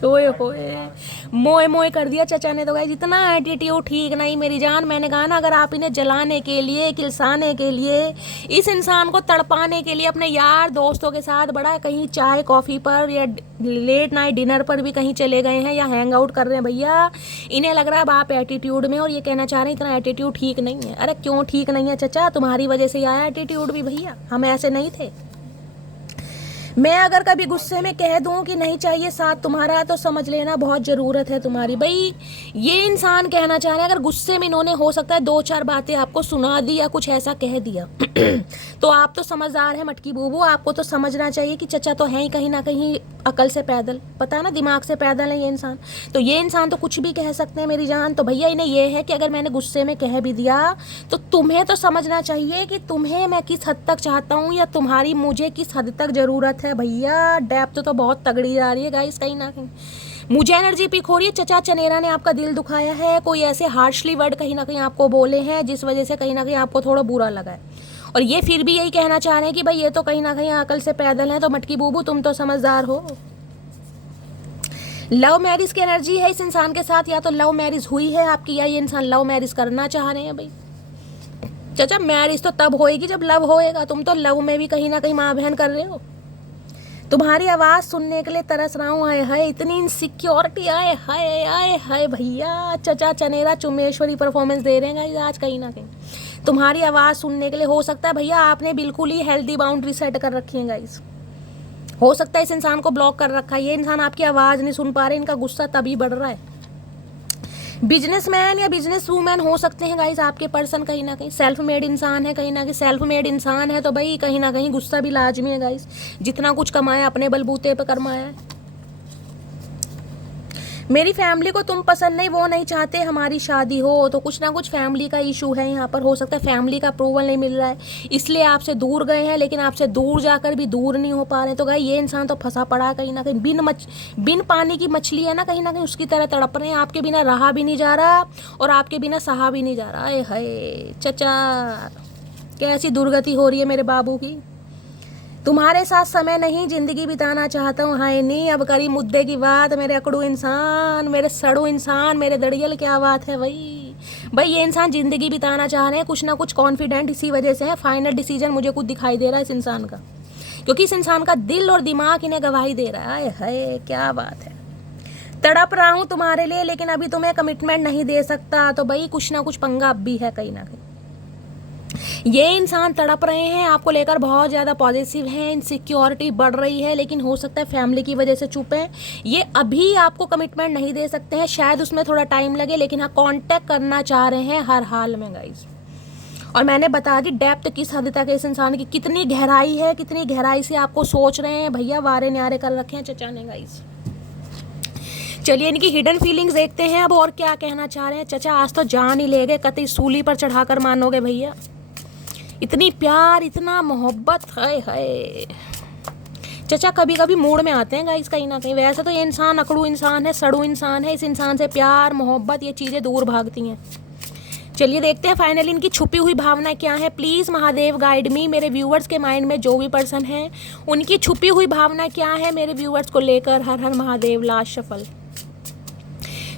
ओए होए मोए मोए कर दिया चचा ने तो गाइस, इतना एटीट्यूड ठीक नहीं मेरी जान। मैंने कहा ना, अगर आप इन्हें जलाने के लिए, किलसाने के लिए, इस इंसान को तड़पाने के लिए अपने यार दोस्तों के साथ बड़ा कहीं चाय कॉफ़ी पर या लेट नाइट डिनर पर भी कहीं चले गए हैं या हैंग आउट कर रहे हैं, भैया इन्हें लग रहा है अब आप एटीट्यूड में, और ये कहना चाह रहे हैं इतना एटीट्यूड ठीक नहीं है। अरे क्यों ठीक नहीं है चचा, तुम्हारी वजह से आया एटीट्यूड भी भैया, हम ऐसे नहीं थे। मैं अगर कभी गुस्से में कह दूं कि नहीं चाहिए साथ तुम्हारा, तो समझ लेना बहुत ज़रूरत है तुम्हारी। भाई ये इंसान कहना चाह रहे हैं, अगर गुस्से में इन्होंने हो सकता है 2-4 बातें आपको सुना दी या कुछ ऐसा कह दिया तो आप तो समझदार है मटकी बूबू, आपको तो समझना चाहिए कि चचा तो है ही कहीं ना कहीं अकल से पैदल, पता है ना, दिमाग से पैदल है ये इंसान। तो ये इंसान तो कुछ भी कह सकते हैं मेरी जान। तो भैया इन्हें ये है कि अगर मैंने गुस्से में कह भी दिया तो तुम्हें तो समझना चाहिए कि तुम्हें मैं किस हद तक चाहता हूँ या तुम्हारी मुझे किस हद तक ज़रूरत है। भैया डेप्थ तो बहुत तगड़ी जा रही है गाइस, कहीं ना कहीं मुझे एनर्जी पिक हो रही है। चचा चनेरा ने आपका दिल दुखाया है, कोई ऐसे हार्शली वर्ड कहीं ना कहीं आपको बोले हैं जिस वजह से कहीं ना कहीं आपको थोड़ा बुरा लगा है, और ये फिर भी यही कहना चाह रहे हैं कि भाई ये तो कहीं ना कहीं अकल से पैदल है। तो मटकी बूबू तुम तो समझदार हो। लव मैरिज की एनर्जी है इस इंसान के साथ, या तो लव मैरिज हुई है आपकी या ये इंसान लव मैरिज करना चाह रहे हैं। भाई चाचा मैरिज तो तब होएगी जब लव होएगा, तुम तो लव में भी कहीं ना कहीं माँ बहन कर रहे हो। तुम्हारी आवाज़ सुनने के लिए तरस रहा हूँ। आए हाय इतनी इनसिक्योरिटी, आए हाय आए हाय भैया चचा चनेरा चुमेश्वरी परफॉर्मेंस दे रहे हैं आज कहीं ना कहीं। तुम्हारी आवाज़ सुनने के लिए हो सकता है भैया आपने बिल्कुल ही हेल्दी बाउंड्री सेट कर रखी है गाइस। हो सकता है इस इंसान को ब्लॉक कर रखा है, ये इंसान आपकी आवाज़ नहीं सुन पा रहे, इनका गुस्सा तभी बढ़ रहा है। बिजनेसमैन या बिजनेस वूमैन हो सकते हैं गाइस आपके पर्सन, कहीं ना कहीं सेल्फ मेड इंसान है, कहीं ना कहीं सेल्फ मेड इंसान है, तो भाई कहीं ना कहीं गुस्सा भी लाजमी है गाइस। जितना कुछ कमाया अपने बलबूते पे कमाया है। मेरी फैमिली को तुम पसंद नहीं, वो नहीं चाहते हमारी शादी हो, तो कुछ ना कुछ फैमिली का इशू है यहाँ पर। हो सकता है फैमिली का अप्रूवल नहीं मिल रहा है, इसलिए आपसे दूर गए हैं, लेकिन आपसे दूर जाकर भी दूर नहीं हो पा रहे। तो गाइस ये इंसान तो फंसा पड़ा है कहीं ना कहीं, बिन पानी की मछली है ना, कहीं ना कहीं उसकी तरह तड़प रहे हैं। आपके बिना रहा भी नहीं जा रहा और आपके बिना सहा भी नहीं जा रहा। अरे हाय चचा, कैसी दुर्गति हो रही है मेरे बाबू की। तुम्हारे साथ समय नहीं जिंदगी बिताना चाहता हूँ। हाय नहीं, अब करी मुद्दे की बात, मेरे अकड़ू इंसान, मेरे सड़ू इंसान, मेरे दड़ियल, क्या बात है भाई। ये इंसान जिंदगी बिताना चाह रहे हैं, कुछ ना कुछ कॉन्फिडेंट इसी वजह से है। फाइनल डिसीजन मुझे कुछ दिखाई दे रहा है इस इंसान का, क्योंकि इस इंसान का दिल और दिमाग इन्हें गवाही दे रहा है। हाय क्या बात है, तड़प रहा हूँ तुम्हारे लिए, लेकिन अभी तुम्हें कमिटमेंट नहीं दे सकता। तो भाई कुछ ना कुछ पंगा अब भी है कहीं ना कहीं। ये इंसान तड़प रहे हैं आपको लेकर, बहुत ज़्यादा पॉजिटिव हैं, इनसिक्योरिटी बढ़ रही है, लेकिन हो सकता है फैमिली की वजह से चुप हैं। ये अभी आपको कमिटमेंट नहीं दे सकते हैं, शायद उसमें थोड़ा टाइम लगे, लेकिन हाँ कांटेक्ट करना चाह रहे हैं हर हाल में गाइस। और मैंने बता दी डेप्थ किस हद तक है इस इंसान की, कितनी गहराई है, कितनी गहराई से आपको सोच रहे हैं भैया, वारे न्यारे कर रखे हैं चचा ने गाइस। चलिए इनकी हिडन फीलिंग्स देखते हैं अब और क्या कहना चाह रहे हैं। चचा आज तो जान ही ले गए, कतई सूली पर चढ़ाकर मानोगे भैया। इतनी प्यार, इतना मोहब्बत, हाय हाय। चचा कभी कभी मूड में आते हैं गाइस कहीं ना कहीं। वैसे तो ये इंसान अकड़ू इंसान है, सड़ू इंसान है, इस इंसान से प्यार मोहब्बत ये चीज़ें दूर भागती हैं। चलिए देखते हैं फाइनली इनकी छुपी हुई भावना क्या है। प्लीज़ महादेव गाइड मी, मेरे व्यूवर्स के माइंड में जो भी पर्सन है उनकी छुपी हुई भावना क्या है मेरे व्यूवर्स को लेकर। हर हर महादेव, लास्ट शफल।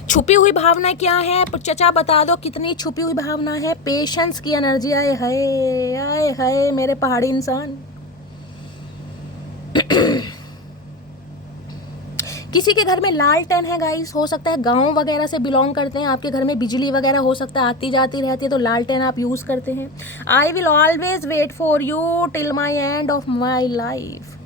छुपी हुई भावना क्या है चचा बता दो, कितनी छुपी हुई भावना है। पेशेंस की एनर्जी, आए हाय आए हाय मेरे पहाड़ी इंसान। किसी के घर में लालटेन है गाइस, हो सकता है गांव वगैरह से बिलोंग करते हैं, आपके घर में बिजली वगैरह हो सकता है आती जाती रहती है, तो लालटेन आप यूज़ करते हैं। I will always wait for you till my end of my life.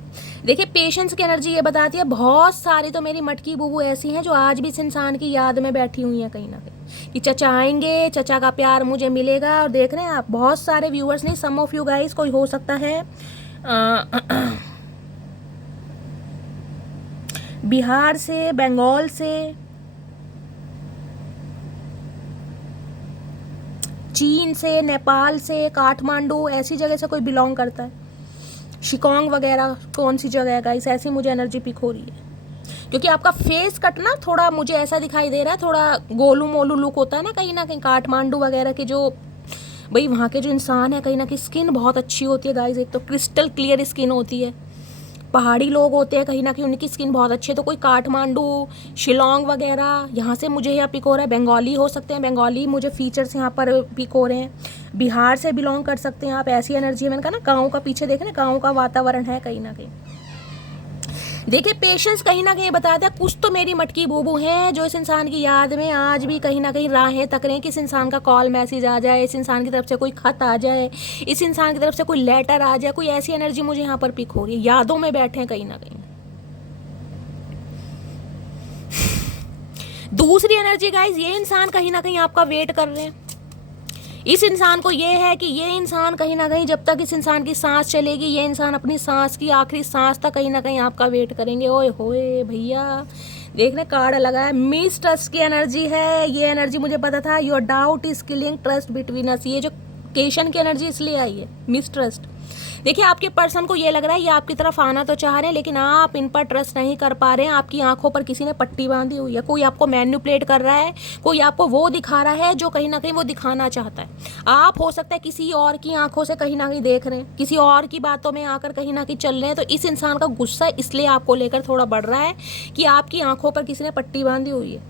देखिए पेशेंस की एनर्जी ये बताती है, बहुत सारी तो मेरी मटकी बूबू ऐसी हैं जो आज भी इस इंसान की याद में बैठी हुई हैं कहीं ना कहीं, कि चचा आएंगे, चचा का प्यार मुझे मिलेगा। और देख रहे हैं आप बहुत सारे व्यूअर्स नहीं, सम ऑफ यू गाइस, कोई हो सकता है बिहार से, बंगाल से, चीन से, नेपाल से, काठमांडू ऐसी जगह से कोई बिलोंग करता है। शिकांग वगैरह कौन सी जगह है गाइस, ऐसी मुझे एनर्जी पिक हो रही है। क्योंकि आपका फेस कट ना थोड़ा मुझे ऐसा दिखाई दे रहा है, थोड़ा गोलू मोलू लुक होता है ना कहीं काठमांडू वगैरह के जो भाई वहाँ के जो इंसान है कहीं ना कहीं स्किन बहुत अच्छी होती है गाइस। एक तो क्रिस्टल क्लियर स्किन होती है, पहाड़ी लोग होते हैं कहीं ना कहीं उनकी स्किन बहुत अच्छी है। तो कोई काठमांडू, शिलोंग वगैरह यहाँ से मुझे यहाँ पिक हो रहा है। बंगाली हो सकते हैं, बंगाली मुझे फीचर्स यहाँ पर पिक हो रहे हैं। बिहार से बिलोंग कर सकते हैं आप, ऐसी एनर्जी है। मैंने कहा ना गाँव का, पीछे देखे ना गाँव का वातावरण है कहीं ना कहीं। देखिए पेशेंस कहीं ना कहीं बताता है, कुछ तो मेरी मटकी बूबू हैं जो इस इंसान की याद में आज भी कहीं ना कहीं राहें तक रहे हैं कि इस इंसान का कॉल मैसेज आ जाए, इस इंसान की तरफ से कोई खत आ जाए, इस इंसान की तरफ से कोई लेटर आ जाए। कोई ऐसी एनर्जी मुझे यहाँ पर पिक हो रही है, यादों में बैठे हैं कहीं ना कहीं। दूसरी एनर्जी गाइज, ये इंसान कहीं ना कहीं आपका वेट कर रहे हैं। इस इंसान को ये है कि ये इंसान कहीं ना कहीं जब तक इस इंसान की सांस चलेगी, ये इंसान अपनी सांस की आखिरी सांस तक कहीं ना कहीं आपका वेट करेंगे। ओए होए भैया, देखने कार्ड लगा है, मिस ट्रस्ट की एनर्जी है। ये एनर्जी मुझे पता था, your doubt is killing trust between us. ये जो क्वेश्चन की एनर्जी इसलिए आई है, मिस ट्रस्ट। देखिए आपके पर्सन को ये लग रहा है ये आपकी तरफ आना तो चाह रहे हैं, लेकिन आप इन पर ट्रस्ट नहीं कर पा रहे हैं। आपकी आंखों पर किसी ने पट्टी बांधी हुई है, कोई आपको मैनिपुलेट कर रहा है, कोई आपको वो दिखा रहा है जो कहीं ना कहीं वो दिखाना चाहता है। आप हो सकता है किसी और की आंखों से कहीं ना कहीं देख रहे हैं, किसी और की बातों में आकर कहीं ना कहीं चल रहे हैं। तो इस इंसान का गुस्सा इसलिए आपको लेकर थोड़ा बढ़ रहा है कि आपकी आंखों पर किसी ने पट्टी बांधी हुई है,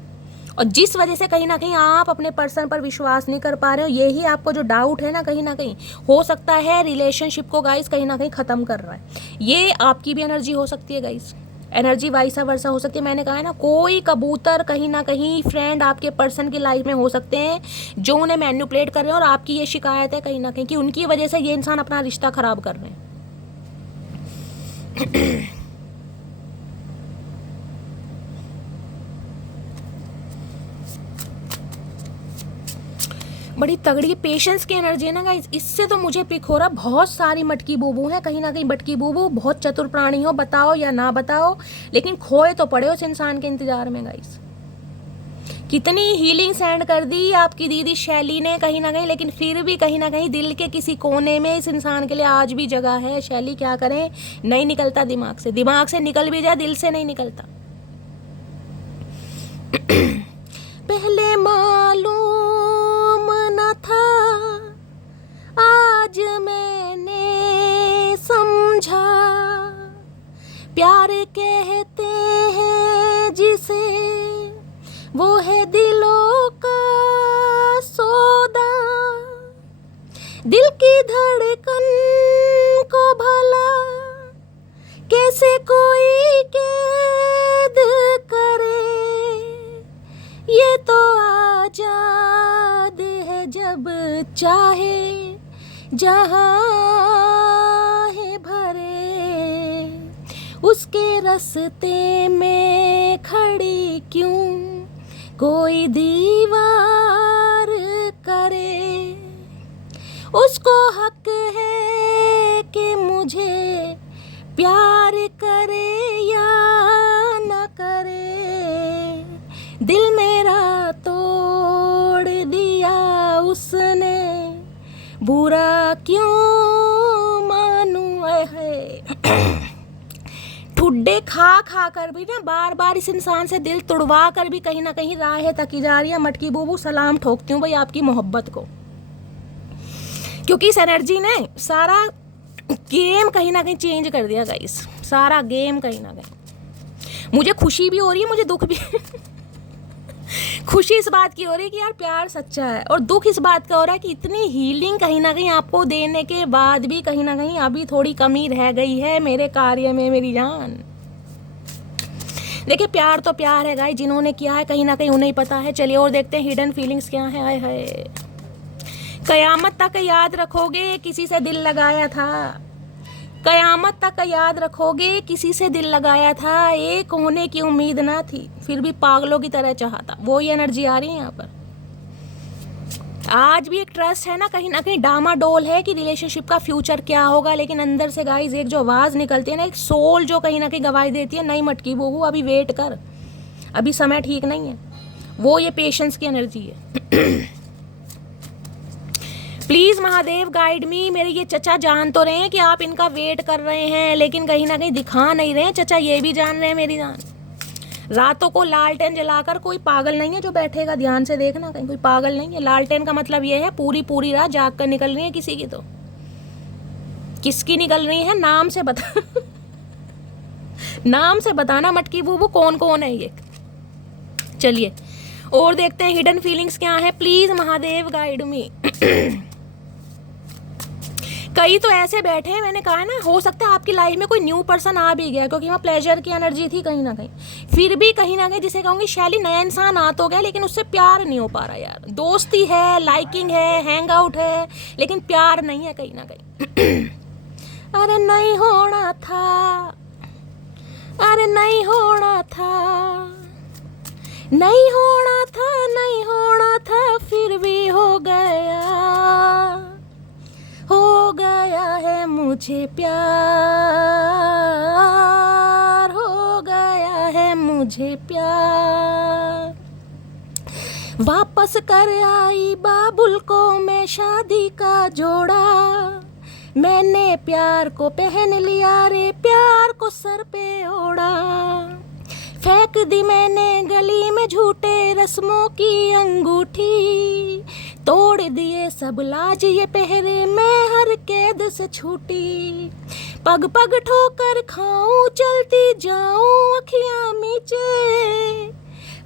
और जिस वजह से कहीं ना कहीं आप अपने पर्सन पर विश्वास नहीं कर पा रहे हो। यही आपको जो डाउट है ना कहीं ना कहीं हो सकता है रिलेशनशिप को गाइस कहीं ना कहीं ख़त्म कर रहा है। ये आपकी भी एनर्जी हो सकती है गाइस, एनर्जी वाइसा वर्सा हो सकती है। मैंने कहा है ना, कोई कबूतर कहीं ना कहीं फ्रेंड आपके पर्सन की लाइफ में हो सकते हैं जो उन्हें मैनिपुलेट कर रहे हैं, और आपकी ये शिकायत है कहीं ना कहीं कि उनकी वजह से ये इंसान अपना रिश्ता ख़राब कर रहे हैं। बड़ी तगड़ी पेशेंस की एनर्जी है ना गाइस। इससे तो मुझे पिक हो रहा, बहुत सारी मटकी बूबू है कहीं ना कहीं। मटकी बूबू बहुत चतुर प्राणी हो, बताओ या ना बताओ, लेकिन खोए तो पड़े उस इंसान के इंतजार में गाइस। कितनी हीलिंग सेंड कर दी आपकी दीदी शैली ने कहीं ना कहीं, लेकिन फिर भी कहीं ना कहीं दिल के किसी कोने में इस इंसान के लिए आज भी जगह है। शैली क्या करें, नहीं निकलता दिमाग से, दिमाग से निकल भी जाए दिल से नहीं निकलता। पहले मालूम न था, आज मैंने समझा, प्यार कहते हैं जिसे वो है दिलों का सौदा। दिल की धड़कन को भला कैसे कोई कैद करे, ये तो आजाद है जब चाहे जहाँ है भरे। उसके रास्ते में खड़ी क्यों कोई दीवार करे, उसको हक है कि मुझे प्यार करे या न करे। दिल मेरा तोड़ दिया उसने, बुरा क्यों मानूं है। ठुड्डे खा खा कर भी ना बार बार इस इंसान से दिल तुड़वा कर भी कहीं ना कहीं राहें तकी जा रही है। मटकी बूबू सलाम ठोकती हूँ भाई आपकी मोहब्बत को, क्योंकि इस एनर्जी ने सारा गेम कहीं ना कहीं चेंज कर दिया गाइस। सारा गेम कहीं ना कहीं। मुझे खुशी भी हो रही है, मुझे दुख भी खुशी इस बात की हो रही है कि यार प्यार सच्चा है, और दुख इस बात का हो रहा है कि इतनी हीलिंग कहीं ना कहीं आपको देने के बाद भी कहीं ना कहीं अभी थोड़ी कमी रह गई है मेरे कार्य में मेरी जान। देखिए प्यार तो प्यार है गाइस, जिन्होंने किया है कहीं ना कहीं उन्हें पता है। चलिए और देखते हैं हिडन फीलिंग्स क्या है। हाय हाय, कयामत तक याद रखोगे किसी से दिल लगाया था, कयामत तक याद रखोगे किसी से दिल लगाया था, एक होने की उम्मीद ना थी फिर भी पागलों की तरह चाहता। वो ही एनर्जी आ रही है यहाँ पर। आज भी एक ट्रस्ट है ना कहीं डामाडोल है कि रिलेशनशिप का फ्यूचर क्या होगा, लेकिन अंदर से गाइस एक जो आवाज़ निकलती है ना, एक सोल जो कहीं ना कहीं गवाही देती है, नहीं मटकी बूबू अभी वेट कर, अभी समय ठीक नहीं है। वो ये पेशेंस की एनर्जी है। प्लीज़ महादेव गाइड मी। मेरे ये चचा जान तो रहे हैं कि आप इनका वेट कर रहे हैं, लेकिन कहीं ना कहीं दिखा नहीं रहे हैं। चचा ये भी जान रहे हैं मेरी जान, रातों को लालटेन जलाकर कोई पागल नहीं है जो बैठेगा। ध्यान से देखना, कहीं कोई पागल नहीं है। लालटेन का मतलब ये है पूरी पूरी रात जाग कर निकल रही है किसी की। तो किसकी निकल रही है नाम से बता नाम से बताना मटकी बूबू कौन कौन है ये। चलिए और देखते हैं हिडन फीलिंग्स क्या है। प्लीज़ महादेव गाइड मी। कई तो ऐसे बैठे हैं, मैंने कहा है ना, हो सकता है आपकी लाइफ में कोई न्यू पर्सन आ भी गया, क्योंकि वहाँ प्लेजर की एनर्जी थी कहीं ना कहीं। फिर भी कहीं ना कहीं जिसे कहूँगी शैली नया इंसान आ तो गया, लेकिन उससे प्यार नहीं हो पा रहा यार। दोस्ती है, लाइकिंग है, हैंग आउट है, लेकिन प्यार नहीं है कहीं ना कहीं। अरे नहीं होना था, अरे नहीं होना था, नहीं होना था, नहीं होना था, फिर भी हो गया, हो गया है मुझे प्यार, हो गया है मुझे प्यार। वापस कर आई बाबुल को मैं शादी का जोड़ा, मैंने प्यार को पहन लिया रे, प्यार को सर पे ओढ़ा। फेंक दी मैंने गली में झूठे रस्मों की अंगूठी, तोड़ दिए सब लाज ये पहरे, मैं हर कैद से छूटी। पग पग ठोकर खाऊं, चलती जाऊं अखियां मीचे,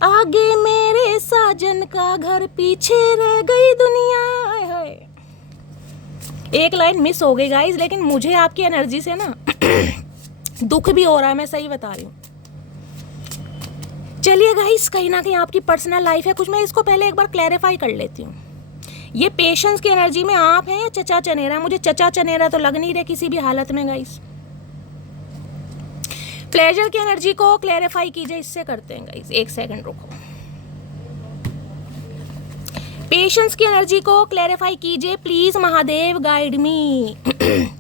आगे मेरे साजन का घर, पीछे रह गई दुनिया। एक लाइन मिस हो गई गाइस, लेकिन मुझे आपकी एनर्जी से ना दुख भी हो रहा है, मैं सही बता रही हूँ। चलिए गाइस, कहीं ना कहीं आपकी पर्सनल लाइफ है कुछ, मैं इसको पहले एक बार क्लैरिफाई कर लेती हूँ। ये पेशेंस की एनर्जी में आप हैं या चचा चनेरा? मुझे चचा चनेरा तो लग नहीं रहे किसी भी हालत में गाइस। प्लेजर की एनर्जी को क्लैरिफाई कीजिए, इससे करते हैं गाइस। एक सेकंड रुको। पेशेंस की एनर्जी को क्लैरिफाई कीजिए प्लीज महादेव, गाइड मी।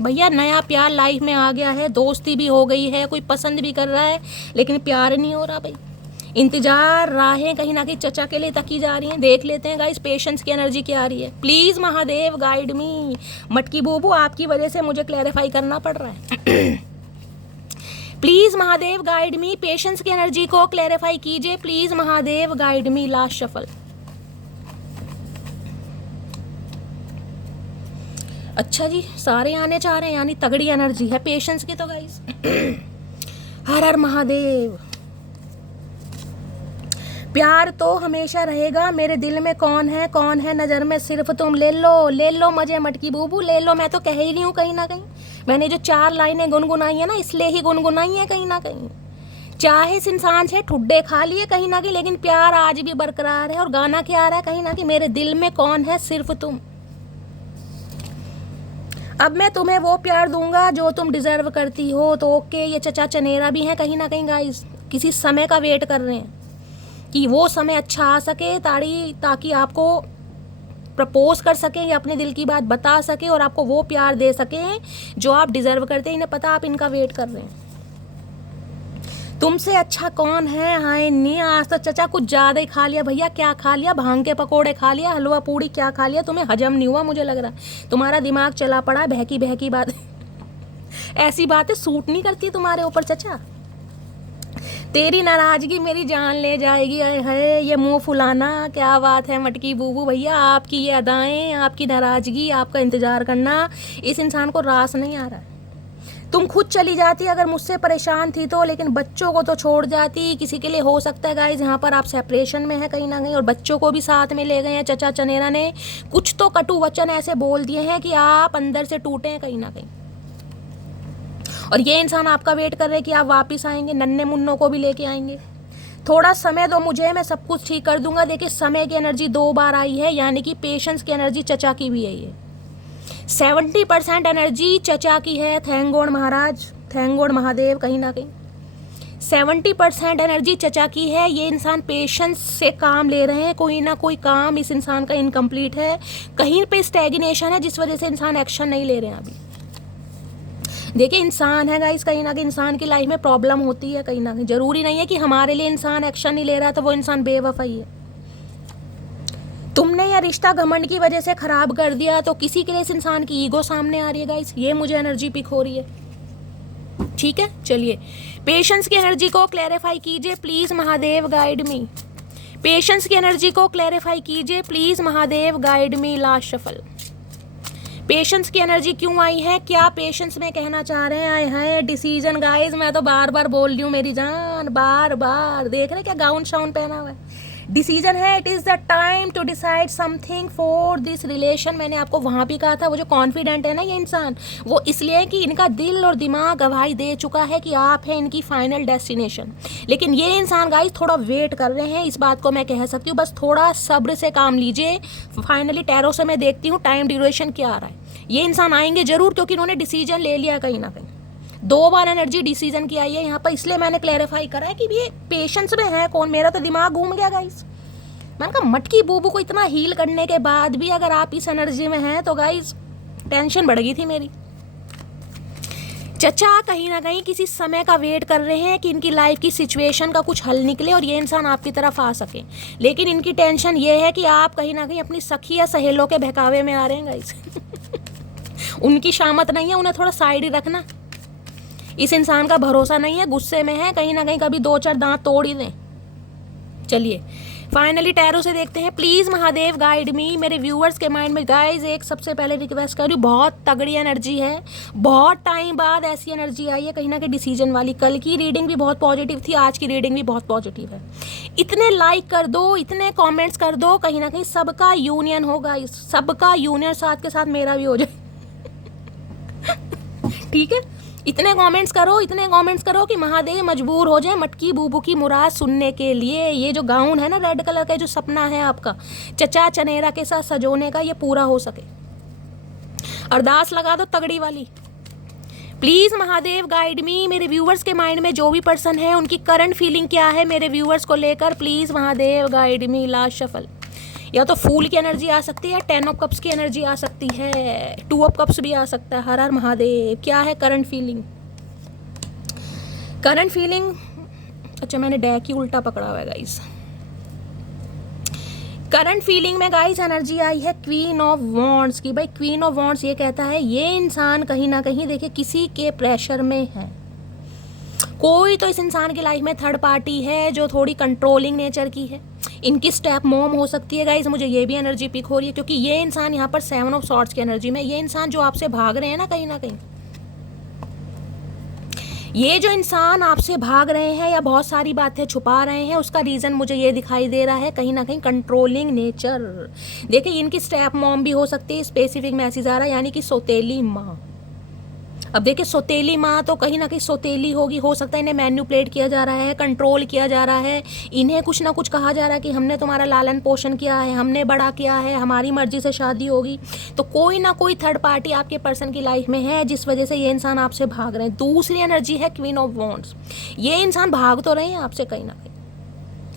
भैया नया प्यार लाइफ में आ गया है, दोस्ती भी हो गई है, कोई पसंद भी कर रहा है, लेकिन प्यार नहीं हो रहा भाई। इंतजार राहें कहीं ना कहीं चचा के लिए तकी जा रही हैं। देख लेते हैं गाइस पेशेंस की एनर्जी क्या आ रही है। प्लीज महादेव गाइड मी। मटकी बूबू आपकी वजह से मुझे क्लैरिफाई करना पड़ रहा है। Please Mahadev guide me, patience की एनर्जी को क्लैरिफाई कीजिए please Mahadev, guide me. Last shuffle. अच्छा जी, सारे आने चाह रहे हैं, यानी तगड़ी एनर्जी है पेशेंस की तो गाइस। हर हर महादेव। प्यार तो हमेशा रहेगा, मेरे दिल में कौन है नज़र में सिर्फ तुम। ले लो मजे मटकी बूबू, ले लो। मैं तो कह ही रही हूँ कहीं ना कहीं, मैंने जो 4 लाइनें गुनगुनाई है ना, इसलिए ही गुनगुनाई है कहीं ना कहीं। चाहे इस इंसान से ठुड्डे खा लिए कहीं ना कहीं, लेकिन प्यार आज भी बरकरार है। और गाना क्या आ रहा है कहीं ना कहीं, मेरे दिल में कौन है सिर्फ तुम। अब मैं तुम्हें वो प्यार दूंगा जो तुम डिजर्व करती हो। तो ओके, ये चचा चनेरा भी हैं कहीं ना कहीं गाइस, किसी समय का वेट कर रहे हैं कि वो समय अच्छा आ सके ताकि आपको प्रपोज कर सकें या अपने दिल की बात बता सके और आपको वो प्यार दे सकें जो आप डिजर्व करते हैं। इन्हें पता आप इनका वेट कर रहे हैं। तुमसे अच्छा कौन है। हाय नहीं, आज तो चचा कुछ ज़्यादा ही खा लिया भैया। क्या खा लिया? भांग के पकोड़े खा लिया, हलवा पूड़ी क्या खा लिया? तुम्हें हजम नहीं हुआ मुझे लग रहा है, तुम्हारा दिमाग चला पड़ा बहकी बहकी बात। ऐसी बातें सूट नहीं करती तुम्हारे ऊपर चचा। तेरी नाराजगी मेरी जान ले जाएगी। है ये मुंह फुलाना, क्या बात है मटकी बूबू भैया। आपकी ये अदाएं, आपकी नाराजगी, आपका इंतजार करना इस इंसान को रास नहीं आ रहा है। तुम खुद चली जाती अगर मुझसे परेशान थी तो, लेकिन बच्चों को तो छोड़ जाती। किसी के लिए हो सकता है गाइस यहाँ पर आप सेपरेशन में है कहीं ना कहीं, और बच्चों को भी साथ में ले गए हैं चचा चनेरा ने। कुछ तो कटु वचन ऐसे बोल दिए हैं कि आप अंदर से टूटे हैं कहीं ना कहीं। और ये इंसान आपका वेट कर रहे हैं कि आप वापस आएंगे, नन्हे मुन्नों को भी लेके आएंगे। थोड़ा समय दो मुझे, मैं सब कुछ ठीक कर दूंगा। देखिए समय की एनर्जी 2 बार आई है, यानी कि पेशेंस की एनर्जी चचा की भी है। ये 70% एनर्जी चचा की है। थैंक गॉड महाराज, थैंक गॉड महादेव। कहीं ना कहीं 70% एनर्जी चचा की है। ये इंसान पेशेंस से काम ले रहे हैं, कोई ना कोई काम इस इंसान का इनकम्प्लीट है, कहीं पे स्टैग्नेशन है जिस वजह से इंसान एक्शन नहीं ले रहे हैं अभी। देखिए इंसान है गाइस, कहीं ना कहीं इंसान की लाइफ में प्रॉब्लम होती है कहीं ना कहीं। जरूरी नहीं है कि हमारे लिए इंसान एक्शन नहीं ले रहा तो वो इंसान बेवफा ही है। तुमने यह रिश्ता घमंड की वजह से खराब कर दिया, तो किसी के लिए इस इंसान की ईगो सामने आ रही है गाइस। ये मुझे एनर्जी पिक हो रही है। ठीक है, चलिए पेशेंस की एनर्जी को क्लैरिफाई कीजिए please Mahadev, guide me. Patience की एनर्जी को क्लैरिफाई कीजिए please Mahadev, guide me. Last shuffle. Patience की एनर्जी क्यों आई है, क्या पेशेंस में कहना चाह रहे हैं? आए हाय डिसीजन गाइस, मैं तो बार बार बोल रही हूँ मेरी जान, बार बार। देख रहे क्या गाउन शाउन पहना हुआ है। डिसीजन है, it is the time to decide something for this relation. मैंने आपको वहाँ भी कहा था, वो जो कॉन्फिडेंट है ना ये इंसान, वो इसलिए है कि इनका दिल और दिमाग गवाही दे चुका है कि आप हैं इनकी फाइनल डेस्टिनेशन। लेकिन ये इंसान गाइस थोड़ा वेट कर रहे हैं, इस बात को मैं कह सकती हूँ। बस थोड़ा सब्र से काम लीजिए। फाइनली टैरो से मैं देखती हूँ टाइम ड्यूरेशन क्या आ रहा है। ये इंसान आएंगे जरूर, क्योंकि इन्होंने डिसीजन ले लिया कहीं ना कहीं। 2 बार एनर्जी डिसीजन की आई है यहाँ पर, इसलिए मैंने क्लैरिफाई करा है कि ये पेशेंस में है कौन। मेरा तो दिमाग घूम गया गाइस। मैंने कहा मटकी बूबू को इतना हील करने के बाद भी अगर आप इस एनर्जी में हैं तो गाइस टेंशन बढ़ गई थी मेरी। चचा कहीं ना कहीं किसी समय का वेट कर रहे हैं कि इनकी लाइफ की सिचुएशन का कुछ हल निकले और ये इंसान आपकी तरफ आ सके। लेकिन इनकी टेंशन ये है कि आप कहीं ना कहीं अपनी सखी या सहेलों के बहकावे में आ रहे हैं गाइस। उनकी शामत नहीं है, उन्हें थोड़ा साइड ही रखना। इस इंसान का भरोसा नहीं है, गुस्से में है कहीं ना कहीं, कभी 2-4 दांत तोड़ ही दें। चलिए फाइनली टैरो से देखते हैं प्लीज महादेव, गाइड मी। मेरे व्यूअर्स के माइंड में गाइज एक सबसे पहले रिक्वेस्ट कर रही हूँ, बहुत तगड़ी एनर्जी है, बहुत टाइम बाद ऐसी एनर्जी आई है कहीं ना कहीं डिसीजन वाली। कल की रीडिंग भी बहुत पॉजिटिव थी, आज की रीडिंग भी बहुत पॉजिटिव है। इतने लाइक कर दो, इतने कॉमेंट्स कर दो, कहीं ना कहीं सबका यूनियन होगा, सबका यूनियन साथ के साथ मेरा भी हो जाए। ठीक है, इतने कमेंट्स करो कि महादेव मजबूर हो जाए मटकी बूबू की मुराद सुनने के लिए। ये जो गाउन है ना रेड कलर का, जो सपना है आपका चचा चनेरा के साथ सजोने का, ये पूरा हो सके। अरदास लगा दो तगड़ी वाली, प्लीज महादेव गाइड मी। मेरे व्यूअर्स के माइंड में जो भी पर्सन है उनकी करंट फीलिंग क्या है मेरे व्यूअर्स को लेकर, please Mahadev guide me. Last shuffle. या तो फूल की एनर्जी आ सकती है, 10 ऑफ कप्स की एनर्जी आ सकती है, 2 ऑफ कप्स भी आ सकता है। हर हर महादेव। क्या है करंट फीलिंग? करंट फीलिंग, अच्छा मैंने डेक ही उल्टा पकड़ा हुआ है गाइस। करंट फीलिंग में गाइस एनर्जी आई है क्वीन ऑफ वॉन्ड्स की। भाई क्वीन ऑफ वॉन्ड्स ये कहता है ये इंसान कहीं ना कहीं देखिए किसी के प्रेशर में है। कोई तो इस इंसान की लाइफ में थर्ड पार्टी है जो थोड़ी कंट्रोलिंग नेचर की है। इनकी स्टेप मॉम हो सकती है गाइस, मुझे ये भी एनर्जी पिक हो रही है, क्योंकि ये इंसान यहाँ पर 7 ऑफ सॉर्ड्स की एनर्जी में, ये इंसान जो आपसे भाग रहे हैं ना कहीं, ये जो इंसान आपसे भाग रहे हैं या बहुत सारी बातें छुपा रहे हैं, उसका रीज़न मुझे ये दिखाई दे रहा है कहीं ना कहीं कंट्रोलिंग नेचर। देखिए इनकी स्टेप मॉम भी हो सकती है, स्पेसिफिक मैसेज आ रहा है, यानी कि सौतेली माँ। अब देखिए सौतेली माँ तो कहीं ना कहीं सौतेली होगी, हो सकता है इन्हें मैन्युपुलेट किया जा रहा है, कंट्रोल किया जा रहा है, इन्हें कुछ ना कुछ कहा जा रहा है कि हमने तुम्हारा लालन पोषण किया है, हमने बड़ा किया है, हमारी मर्जी से शादी होगी। तो कोई ना कोई थर्ड पार्टी आपके पर्सन की लाइफ में है जिस वजह से ये इंसान आपसे भाग रहे हैं। दूसरी एनर्जी है क्वीन ऑफ वॉन्ड्स। ये इंसान भाग तो रहे हैं आपसे कहीं ना कहीं,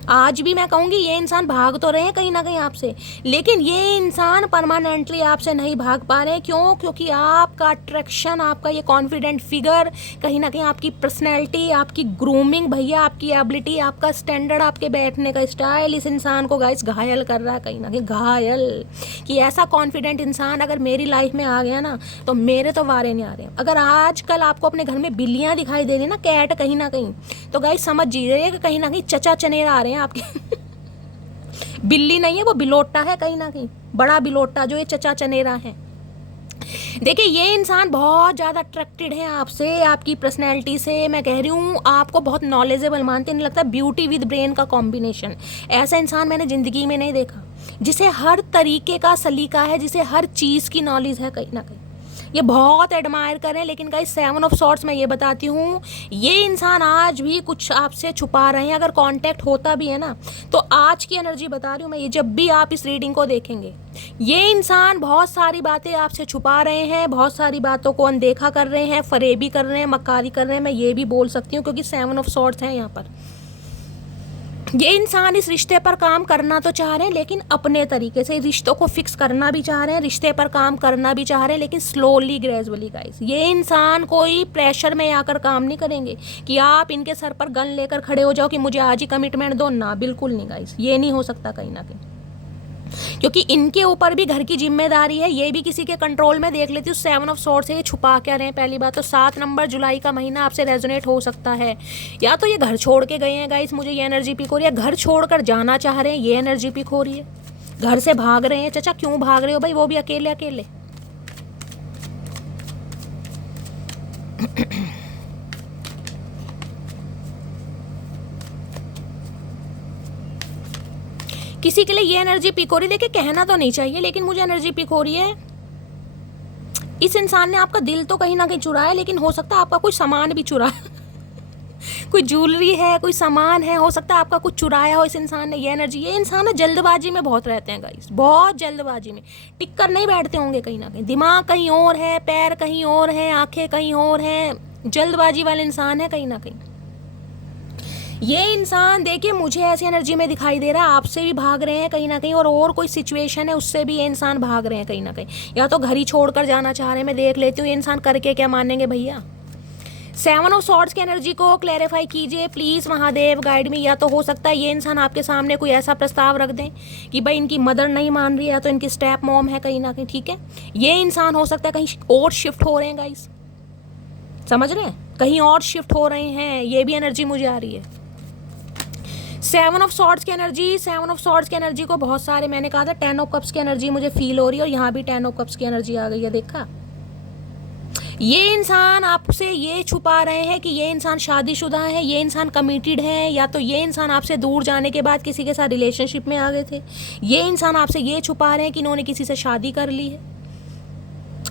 आज भी मैं कहूँगी ये इंसान भाग तो रहे हैं कहीं ना कहीं आपसे, लेकिन ये इंसान परमानेंटली आपसे नहीं भाग पा रहे हैं। क्यों? क्योंकि आपका अट्रैक्शन, आपका ये कॉन्फिडेंट फिगर, कहीं ना कहीं आपकी पर्सनैलिटी, आपकी ग्रूमिंग भैया, आपकी एबिलिटी, आपका स्टैंडर्ड, आपके बैठने का स्टाइल इस इंसान को गाइस घायल कर रहा है कहीं ना कहीं, घायल। कि ऐसा कॉन्फिडेंट इंसान अगर मेरी लाइफ में आ गया ना तो मेरे तो वारे नहीं आ रहे। अगर आजकल आपको अपने घर में बिल्लियाँ दिखाई दे रही ना, कैट कहीं ना कहीं, तो गाइस समझ जाइए कि कहीं ना कहीं चचा चनेर आ रहे हैं आपके। बिल्ली नहीं है वो बिलोटा है कहीं ना कहीं, बड़ा बिलोटा जो ये चचा चनेरा है। देखिए ये इंसान बहुत ज़्यादा अट्रैक्टेड है आपसे, आपकी पर्सनैलिटी से। मैं कह रही हूँ आपको बहुत नॉलेजेबल मानते, नहीं लगता ब्यूटी विद ब्रेन का कॉम्बिनेशन। ऐसा इंसान मैंने ज़िंदगी में नहीं देखा जिसे हर तरीके का सलीका है, जिसे हर चीज़ की नॉलेज है कहीं ना कहीं। ये बहुत एडमायर करें, लेकिन गाइस 7 ऑफ सॉर्ड्स मैं ये बताती हूँ, ये इंसान आज भी कुछ आपसे छुपा रहे हैं। अगर कांटेक्ट होता भी है ना तो आज की एनर्जी बता रही हूँ मैं, ये जब भी आप इस रीडिंग को देखेंगे, ये इंसान बहुत सारी बातें आपसे छुपा रहे हैं, बहुत सारी बातों को अनदेखा कर रहे हैं, फरेबी कर रहे हैं, मक्कारी कर रहे हैं। मैं ये भी बोल सकती हूँ क्योंकि 7 ऑफ सॉर्ड्स हैं यहाँ पर। ये इंसान इस रिश्ते पर काम करना तो चाह रहे हैं, लेकिन अपने तरीके से रिश्तों को फिक्स करना भी चाह रहे हैं, रिश्ते पर काम करना भी चाह रहे हैं, लेकिन स्लोली ग्रेजुअली गाइस। ये इंसान कोई प्रेशर में आकर काम नहीं करेंगे कि आप इनके सर पर गन लेकर खड़े हो जाओ कि मुझे आज ही कमिटमेंट दो ना, बिल्कुल नहीं गाइस, ये नहीं हो सकता कहीं ना कहीं, क्योंकि इनके ऊपर भी घर की जिम्मेदारी है। ये भी किसी के कंट्रोल में, देख लेती हूँ 7 ऑफ सॉर्ड्स है, ये छुपा क्या रहे हैं। पहली बात तो 7 नंबर जुलाई का महीना आपसे रेजोनेट हो सकता है, या तो ये घर छोड़ के गए हैं गाइस, मुझे ये एनर्जी पिक हो रही है, घर छोड़कर जाना चाह रहे हैं, ये एनर्जी पिक हो रही है, घर से भाग रहे हैं। चाचा क्यों भाग रहे हो भाई, वो भी अकेले अकेले। किसी के लिए ये एनर्जी पिक हो रही है, देखिए कहना तो नहीं चाहिए लेकिन मुझे एनर्जी पिक हो रही है, इस इंसान ने आपका दिल तो कहीं ना कहीं चुराया, लेकिन हो सकता है आपका कोई सामान भी चुराया। कोई ज्वेलरी है, कोई सामान है, हो सकता है आपका कुछ चुराया हो इस इंसान ने। ये एनर्जी, ये इंसान है जल्दबाजी में बहुत रहते हैं गाइस, बहुत जल्दबाजी में टिक कर नहीं बैठते होंगे कहीं ना कहीं, दिमाग कहीं और है, पैर कहीं और है, आंखें कहीं और हैं, जल्दबाजी वाले इंसान है कहीं ना कहीं। ये इंसान देखिए मुझे ऐसी एनर्जी में दिखाई दे रहा है आपसे भी भाग रहे हैं कहीं ना कहीं, और कोई सिचुएशन है उससे भी ये इंसान भाग रहे हैं कहीं ना कहीं, या तो घर ही छोड़कर जाना चाह रहे हैं। मैं देख लेती हूँ ये इंसान करके क्या मानेंगे भैया। 7 ऑफ सॉर्ड्स की एनर्जी को क्लैरिफाई कीजिए प्लीज़ महादेव, गाइड मी। या तो हो सकता है ये इंसान आपके सामने कोई ऐसा प्रस्ताव रख दें कि भाई इनकी मदर नहीं मान रही है, या तो इनकी स्टेप मॉम है कहीं ना कहीं, ठीक है। ये इंसान हो सकता है कहीं और शिफ्ट हो रहे हैं गाइस, समझ रहे हैं, कहीं और शिफ्ट हो रहे हैं, ये भी एनर्जी मुझे आ रही है। 7 ऑफ सॉर्ड्स की एनर्जी, 7 ऑफ सॉर्ड्स की एनर्जी को बहुत सारे, मैंने कहा था 10 ऑफ कप्स की एनर्जी मुझे फील हो रही है, और यहाँ भी 10 ऑफ कप्स की एनर्जी आ गई है। देखा, ये इंसान आपसे ये छुपा रहे हैं कि ये इंसान शादीशुदा है, ये इंसान कमिटेड है, या तो ये इंसान आपसे दूर जाने के बाद किसी के साथ रिलेशनशिप में आ गए थे। ये इंसान आपसे ये छुपा रहे हैं कि इन्होंने किसी से शादी कर ली है।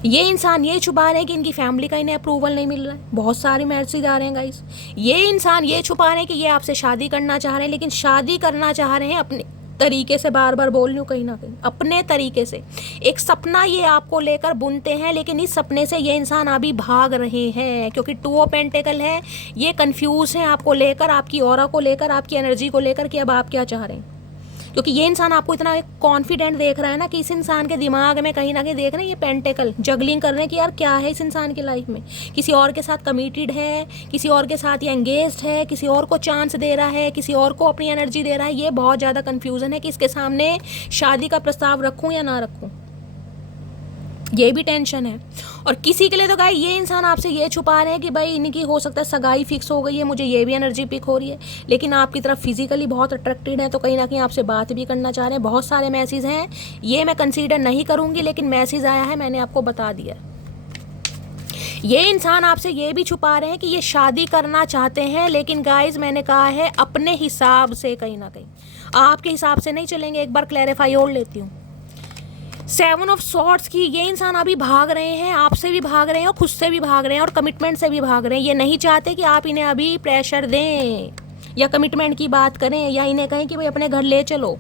ये इंसान ये छुपा रहे हैं कि इनकी फैमिली का इन्हें अप्रूवल नहीं मिल रहा है, बहुत सारे मैसेज आ रहे हैं गाइस। ये इंसान ये छुपा रहे हैं कि ये आपसे शादी करना चाह रहे हैं, लेकिन शादी करना चाह रहे हैं अपने तरीके से, बार बार बोल रही हूँ कहीं ना कहीं, अपने तरीके से। एक सपना ये आपको लेकर बुनते हैं, लेकिन इस सपने से ये इंसान अभी भाग रहे हैं, क्योंकि 2 ऑफ पेंटिकल है। ये कंफ्यूज हैं आपको लेकर, आपकी ऑरा को लेकर, आपकी एनर्जी को लेकर कि अब आप क्या चाह रहे हैं, क्योंकि ये इंसान आपको इतना एक कॉन्फिडेंट देख रहा है ना कि इस इंसान के दिमाग में कहीं ना कहीं देख रहे हैं ये पेंटेकल जगलिंग कर रहे हैं कि यार क्या है इस इंसान की लाइफ में, किसी और के साथ कमिटेड है, किसी और के साथ ये एंगेज्ड है, किसी और को चांस दे रहा है, किसी और को अपनी एनर्जी दे रहा है। ये बहुत ज़्यादा कन्फ्यूज़न है कि इसके सामने शादी का प्रस्ताव रखूँ या ना रखूँ, ये भी टेंशन है। और किसी के लिए तो गाइस ये इंसान आपसे ये छुपा रहे हैं कि भाई इनकी हो सकता है सगाई फिक्स हो गई है, मुझे ये भी एनर्जी पिक हो रही है, लेकिन आपकी तरफ फिजिकली बहुत अट्रैक्टेड है, तो कहीं ना कहीं आपसे बात भी करना चाह रहे हैं। बहुत सारे मैसेज हैं, ये मैं कंसीडर नहीं करूँगी, लेकिन मैसेज आया है, मैंने आपको बता दिया। ये इंसान आपसे ये भी छुपा रहे हैं कि ये शादी करना चाहते हैं, लेकिन गाइज मैंने कहा है अपने हिसाब से, कहीं ना कहीं आपके हिसाब से नहीं चलेंगे। एक बार क्लैरिफाई और लेती हूँ। 7 ऑफ सॉर्ड्स की ये इंसान अभी भाग रहे हैं, आपसे भी भाग रहे हैं और खुद से भी भाग रहे हैं और कमिटमेंट से भी भाग रहे हैं। ये नहीं चाहते कि आप इन्हें अभी प्रेशर दें या कमिटमेंट की बात करें या इन्हें कहें कि भाई अपने घर ले चलो।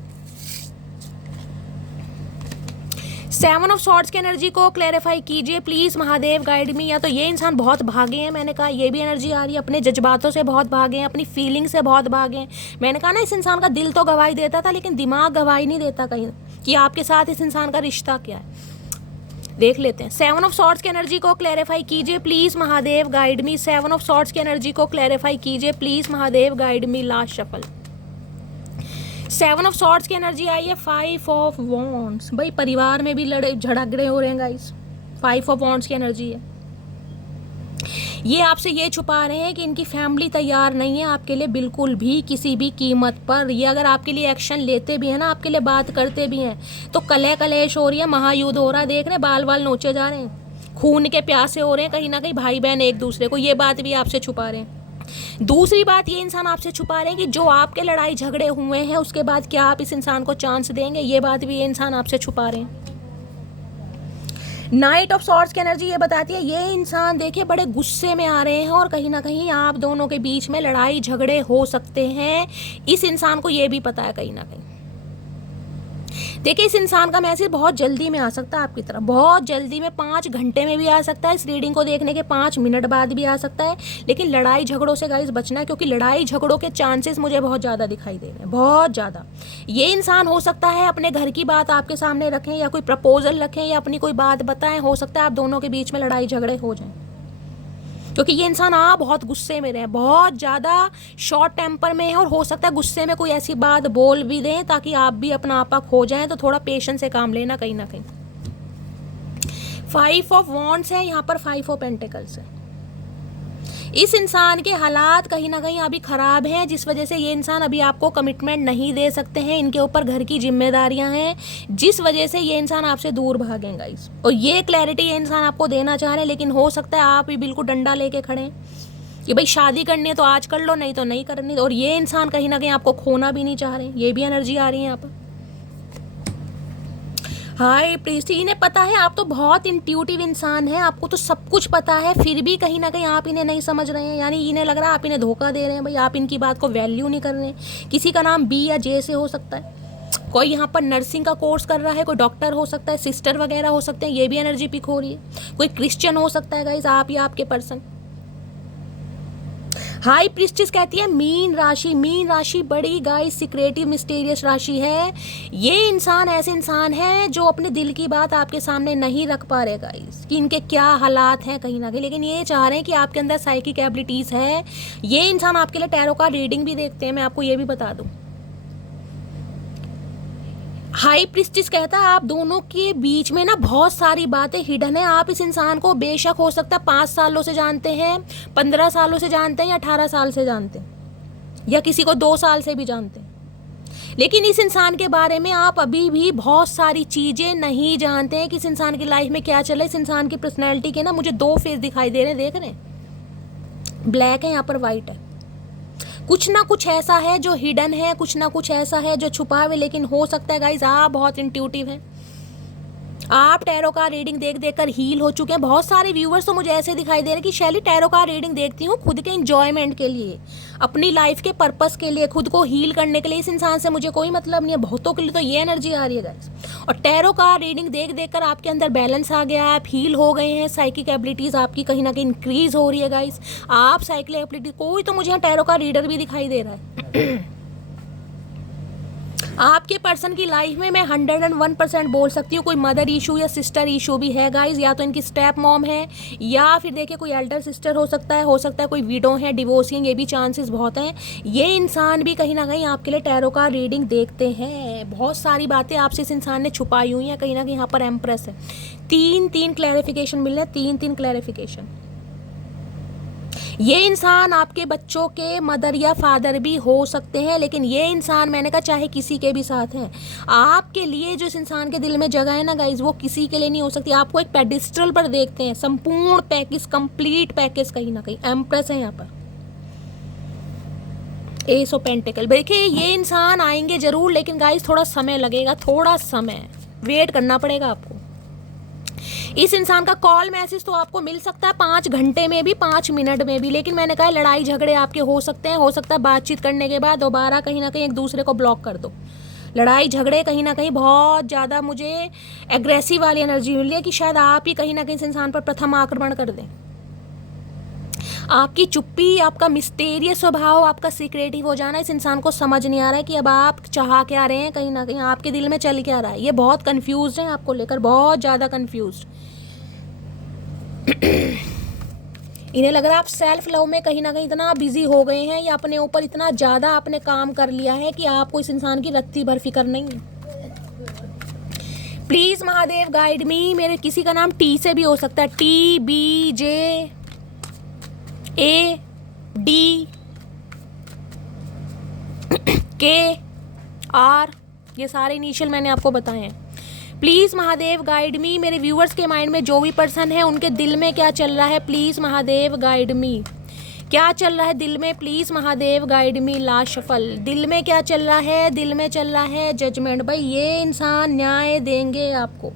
7 ऑफ सॉर्ड्स की एनर्जी को क्लैरिफाई कीजिए प्लीज़ महादेव, गाइड मी। या तो ये इंसान बहुत भागे हैं, मैंने कहा ये भी एनर्जी आ रही है, अपने जज्बातों से बहुत भागे हैं, अपनी फीलिंग से बहुत भागे हैं। मैंने कहा ना इस इंसान का दिल तो गवाही देता था, लेकिन दिमाग गवाही नहीं देता कहीं कि आपके साथ इस इंसान का रिश्ता क्या है। देख लेते हैं। 7 ऑफ सॉर्ड्स की एनर्जी को क्लैरिफाई कीजिए please Mahadev, guide me. 7 of swords की एनर्जी को क्लैरिफाई कीजिए please Mahadev, guide me. Last shuffle 7 of swords की एनर्जी आई है 5 ऑफ वॉन्ड्स। भाई परिवार में भी झगड़े हो रहे हैं गाइस। 5 ऑफ वॉन्ड्स की एनर्जी है। ये आपसे ये छुपा रहे हैं कि इनकी फैमिली तैयार नहीं है आपके लिए बिल्कुल भी, किसी भी कीमत पर। ये अगर आपके लिए एक्शन लेते भी हैं ना, आपके लिए बात करते भी हैं, तो कलह कलेश हो रही है, महायुद्ध हो रहा है। देख रहे हैं बाल बाल नोचे जा रहे हैं, खून के प्यासे हो रहे हैं, कहीं ना कहीं भाई बहन एक दूसरे को। ये बात भी आपसे छुपा रहे हैं। दूसरी बात ये इंसान आपसे छुपा रहे हैं कि जो आपके लड़ाई झगड़े हुए हैं उसके बाद क्या आप इस इंसान को चांस देंगे। ये बात भी ये इंसान आपसे छुपा रहे हैं। नाइट ऑफ सॉर्ड्स की एनर्जी ये बताती है ये इंसान देखिए बड़े गुस्से में आ रहे हैं और कहीं ना कहीं आप दोनों के बीच में लड़ाई झगड़े हो सकते हैं। इस इंसान को ये भी पता है कहीं ना कहीं। देखिए इस इंसान का मैसेज बहुत जल्दी में आ सकता है आपकी तरफ, बहुत जल्दी में, 5 घंटे में भी आ सकता है, इस रीडिंग को देखने के 5 मिनट बाद भी आ सकता है। लेकिन लड़ाई झगड़ों से गाइस बचना है, क्योंकि लड़ाई झगड़ों के चांसेस मुझे बहुत ज़्यादा दिखाई दे रहे हैं, बहुत ज़्यादा। ये इंसान हो सकता है अपने घर की बात आपके सामने रखें या कोई प्रपोजल रखें या अपनी कोई बात बताएं। हो सकता है आप दोनों के बीच में लड़ाई झगड़े हो जाएं, क्योंकि ये इंसान बहुत गुस्से में रहे, बहुत ज़्यादा शॉर्ट टेम्पर में है और हो सकता है गुस्से में कोई ऐसी बात बोल भी दें ताकि आप भी अपना आपा खो जाएं। तो थोड़ा पेशेंस से काम लेना कहीं ना कहीं। 5 ऑफ वॉन्ड्स है यहाँ पर, 5 ऑफ पेंटिकल्स है। इस इंसान के हालात कहीं ना कहीं अभी ख़राब हैं, जिस वजह से ये इंसान अभी आपको कमिटमेंट नहीं दे सकते हैं। इनके ऊपर घर की जिम्मेदारियां हैं, जिस वजह से ये इंसान आपसे दूर भागेंगे गाइस। और ये क्लैरिटी ये इंसान आपको देना चाह रहे हैं, लेकिन हो सकता है आप भी बिल्कुल डंडा लेके खड़े हैं कि भाई शादी करनी है तो आज कर लो, नहीं तो नहीं करनी। और ये इंसान कहीं ना कहीं आपको खोना भी नहीं चाह रहे हैं। ये भी एनर्जी आ रही है यहाँ पर। हाय प्रीस्टी, इन्हें पता है आप तो बहुत इंट्यूटिव इंसान हैं, आपको तो सब कुछ पता है, फिर भी कहीं ना कहीं आप इन्हें नहीं समझ रहे हैं। यानी इन्हें लग रहा है आप इन्हें धोखा दे रहे हैं, भाई आप इनकी बात को वैल्यू नहीं कर रहे हैं। किसी का नाम बी या जे से हो सकता है, कोई यहाँ पर नर्सिंग का कोर्स कर रहा है, कोई डॉक्टर हो सकता है, सिस्टर वगैरह हो सकते हैं, ये भी एनर्जी पिक हो रही है। कोई क्रिश्चियन हो सकता है गाइस, आप या आपके पर्सन। हाई प्रिस्टिस कहती है मीन राशि। मीन राशि बड़ी गाइस सीक्रेटिव मिस्टीरियस राशि है। ये इंसान ऐसे इंसान है जो अपने दिल की बात आपके सामने नहीं रख पा रहे गाइस कि इनके क्या हालात हैं कहीं ना कहीं, लेकिन ये चाह रहे हैं कि आपके अंदर साइकिक एबिलिटीज़ है। ये इंसान आपके लिए टैरो का रीडिंग भी देखते हैं, मैं आपको ये भी बता दूं। हाई प्रिस्टिस कहता है आप दोनों के बीच में ना बहुत सारी बातें हिडन है। आप इस इंसान को बेशक हो सकता है 5 सालों से जानते हैं, 15 सालों से जानते हैं या 18 साल से जानते हैं या किसी को 2 साल से भी जानते हैं, लेकिन इस इंसान के बारे में आप अभी भी बहुत सारी चीज़ें नहीं जानते हैं कि इस इंसान की लाइफ में क्या चला। इस इंसान की पर्सनैलिटी के ना मुझे 2 फेस दिखाई दे रहे हैं, देख रहे हैं, ब्लैक है यहाँ पर वाइट है। कुछ ना कुछ ऐसा है जो हिडन है, कुछ ना कुछ ऐसा है जो छुपा हुआ है। लेकिन हो सकता है गाइज आप बहुत इंट्यूटिव हैं, आप टैरो का रीडिंग देख देख कर हील हो चुके हैं। बहुत सारे व्यूवर्स तो मुझे ऐसे दिखाई दे रहे हैं कि शैली टैरो का रीडिंग देखती हूँ खुद के इंजॉयमेंट के लिए, अपनी लाइफ के पर्पस के लिए, खुद को हील करने के लिए। इस इंसान से मुझे कोई मतलब नहीं है। बहुतों के लिए तो ये एनर्जी आ रही है गाइस। और टैरो का रीडिंग देख देख कर आपके अंदर बैलेंस आ गया, आप हील हो गए हैं, साइकिक एबिलिटीज़ आपकी कहीं ना कहीं इंक्रीज हो रही है गाइस। आप साइकिक एबिलिटी, कोई तो मुझे यहाँ टैरो का रीडर भी दिखाई दे रहा है। आपके पर्सन की लाइफ में मैं 101% बोल सकती हूँ कोई मदर इशू या सिस्टर इशू भी है गाइज, या तो इनकी स्टेप मॉम है या फिर देखिए कोई एल्डर सिस्टर हो सकता है कोई विडो है, डिवोर्सिंग, ये भी चांसेस बहुत हैं। ये इंसान भी कहीं ना कहीं आपके लिए टैरो का रीडिंग देखते हैं। बहुत सारी बातें आपसे इस इंसान ने छुपाई हुई हैं, कहीं ना कहीं यहाँ पर एम्प्रेस है। तीन क्लैरिफिकेशन मिल रहे हैं, तीन क्लैरिफिकेशन। ये इंसान आपके बच्चों के मदर या फादर भी हो सकते हैं, लेकिन ये इंसान मैंने कहा चाहे किसी के भी साथ हैं, आपके लिए जो इस इंसान के दिल में जगह है ना गाइज, वो किसी के लिए नहीं हो सकती। आपको एक पेडिस्ट्रल पर देखते हैं, संपूर्ण पैकेज, कंप्लीट पैकेज, कहीं ना कहीं एम्प्रेस है यहाँ पर। S of pentacle. देखिए ये इंसान आएंगे जरूर, लेकिन गाइज थोड़ा समय लगेगा, थोड़ा समय वेट करना पड़ेगा आपको। इस इंसान का कॉल मैसेज तो आपको मिल सकता है 5 घंटे में भी, 5 मिनट में भी, लेकिन मैंने कहा लड़ाई झगड़े आपके हो सकते हैं। हो सकता है बातचीत करने के बाद दोबारा कहीं ना कहीं एक दूसरे को ब्लॉक कर दो। लड़ाई झगड़े कहीं ना कहीं बहुत ज़्यादा मुझे एग्रेसिव वाली एनर्जी मिल रही है कि शायद आप ही कहीं ना कहीं इस इंसान पर प्रथम आक्रमण कर दें। आपकी चुप्पी, आपका मिस्टीरियस स्वभाव, आपका सीक्रेटिव हो जाना इस इंसान को समझ नहीं आ रहा है कि अब आप चाह क्या रहे हैं, कहीं ना कहीं आपके दिल में चल क्या रहा है। ये बहुत कंफ्यूज हैं आपको लेकर, बहुत ज़्यादा कंफ्यूज। इन्हें लग रहा है आप सेल्फ लव में कहीं ना कहीं इतना बिजी हो गए हैं या अपने ऊपर इतना ज़्यादा आपने काम कर लिया है कि आपको इस इंसान की रत्ती भर फिक्र नहीं है। प्लीज़ महादेव गाइड मी। मेरे किसी का नाम टी से भी हो सकता है, TBJAD, KR, ये सारे इनिशियल मैंने आपको बताए हैं। प्लीज़ महादेव गाइड मी। मेरे व्यूअर्स के माइंड में जो भी पर्सन है उनके दिल में क्या चल रहा है, प्लीज़ महादेव गाइड मी। क्या चल रहा है दिल में, please Mahadev guide me. Last shuffle. दिल में क्या चल रहा है, दिल में चल रहा है जजमेंट। भाई ये इंसान न्याय देंगे आपको,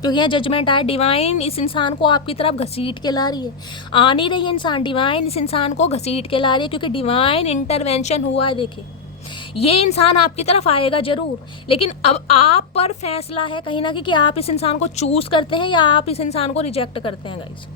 क्योंकि यहाँ जजमेंट आया। डिवाइन इस इंसान को आपकी तरफ घसीट के ला रही है, आ नहीं रही है इंसान, डिवाइन इस इंसान को घसीट के ला रही है, क्योंकि डिवाइन इंटरवेंशन हुआ है। देखिए ये इंसान आपकी तरफ आएगा जरूर, लेकिन अब आप पर फैसला है कहीं ना कहीं कि आप इस इंसान को चूज करते हैं या आप इस इंसान को रिजेक्ट करते हैं गाइस।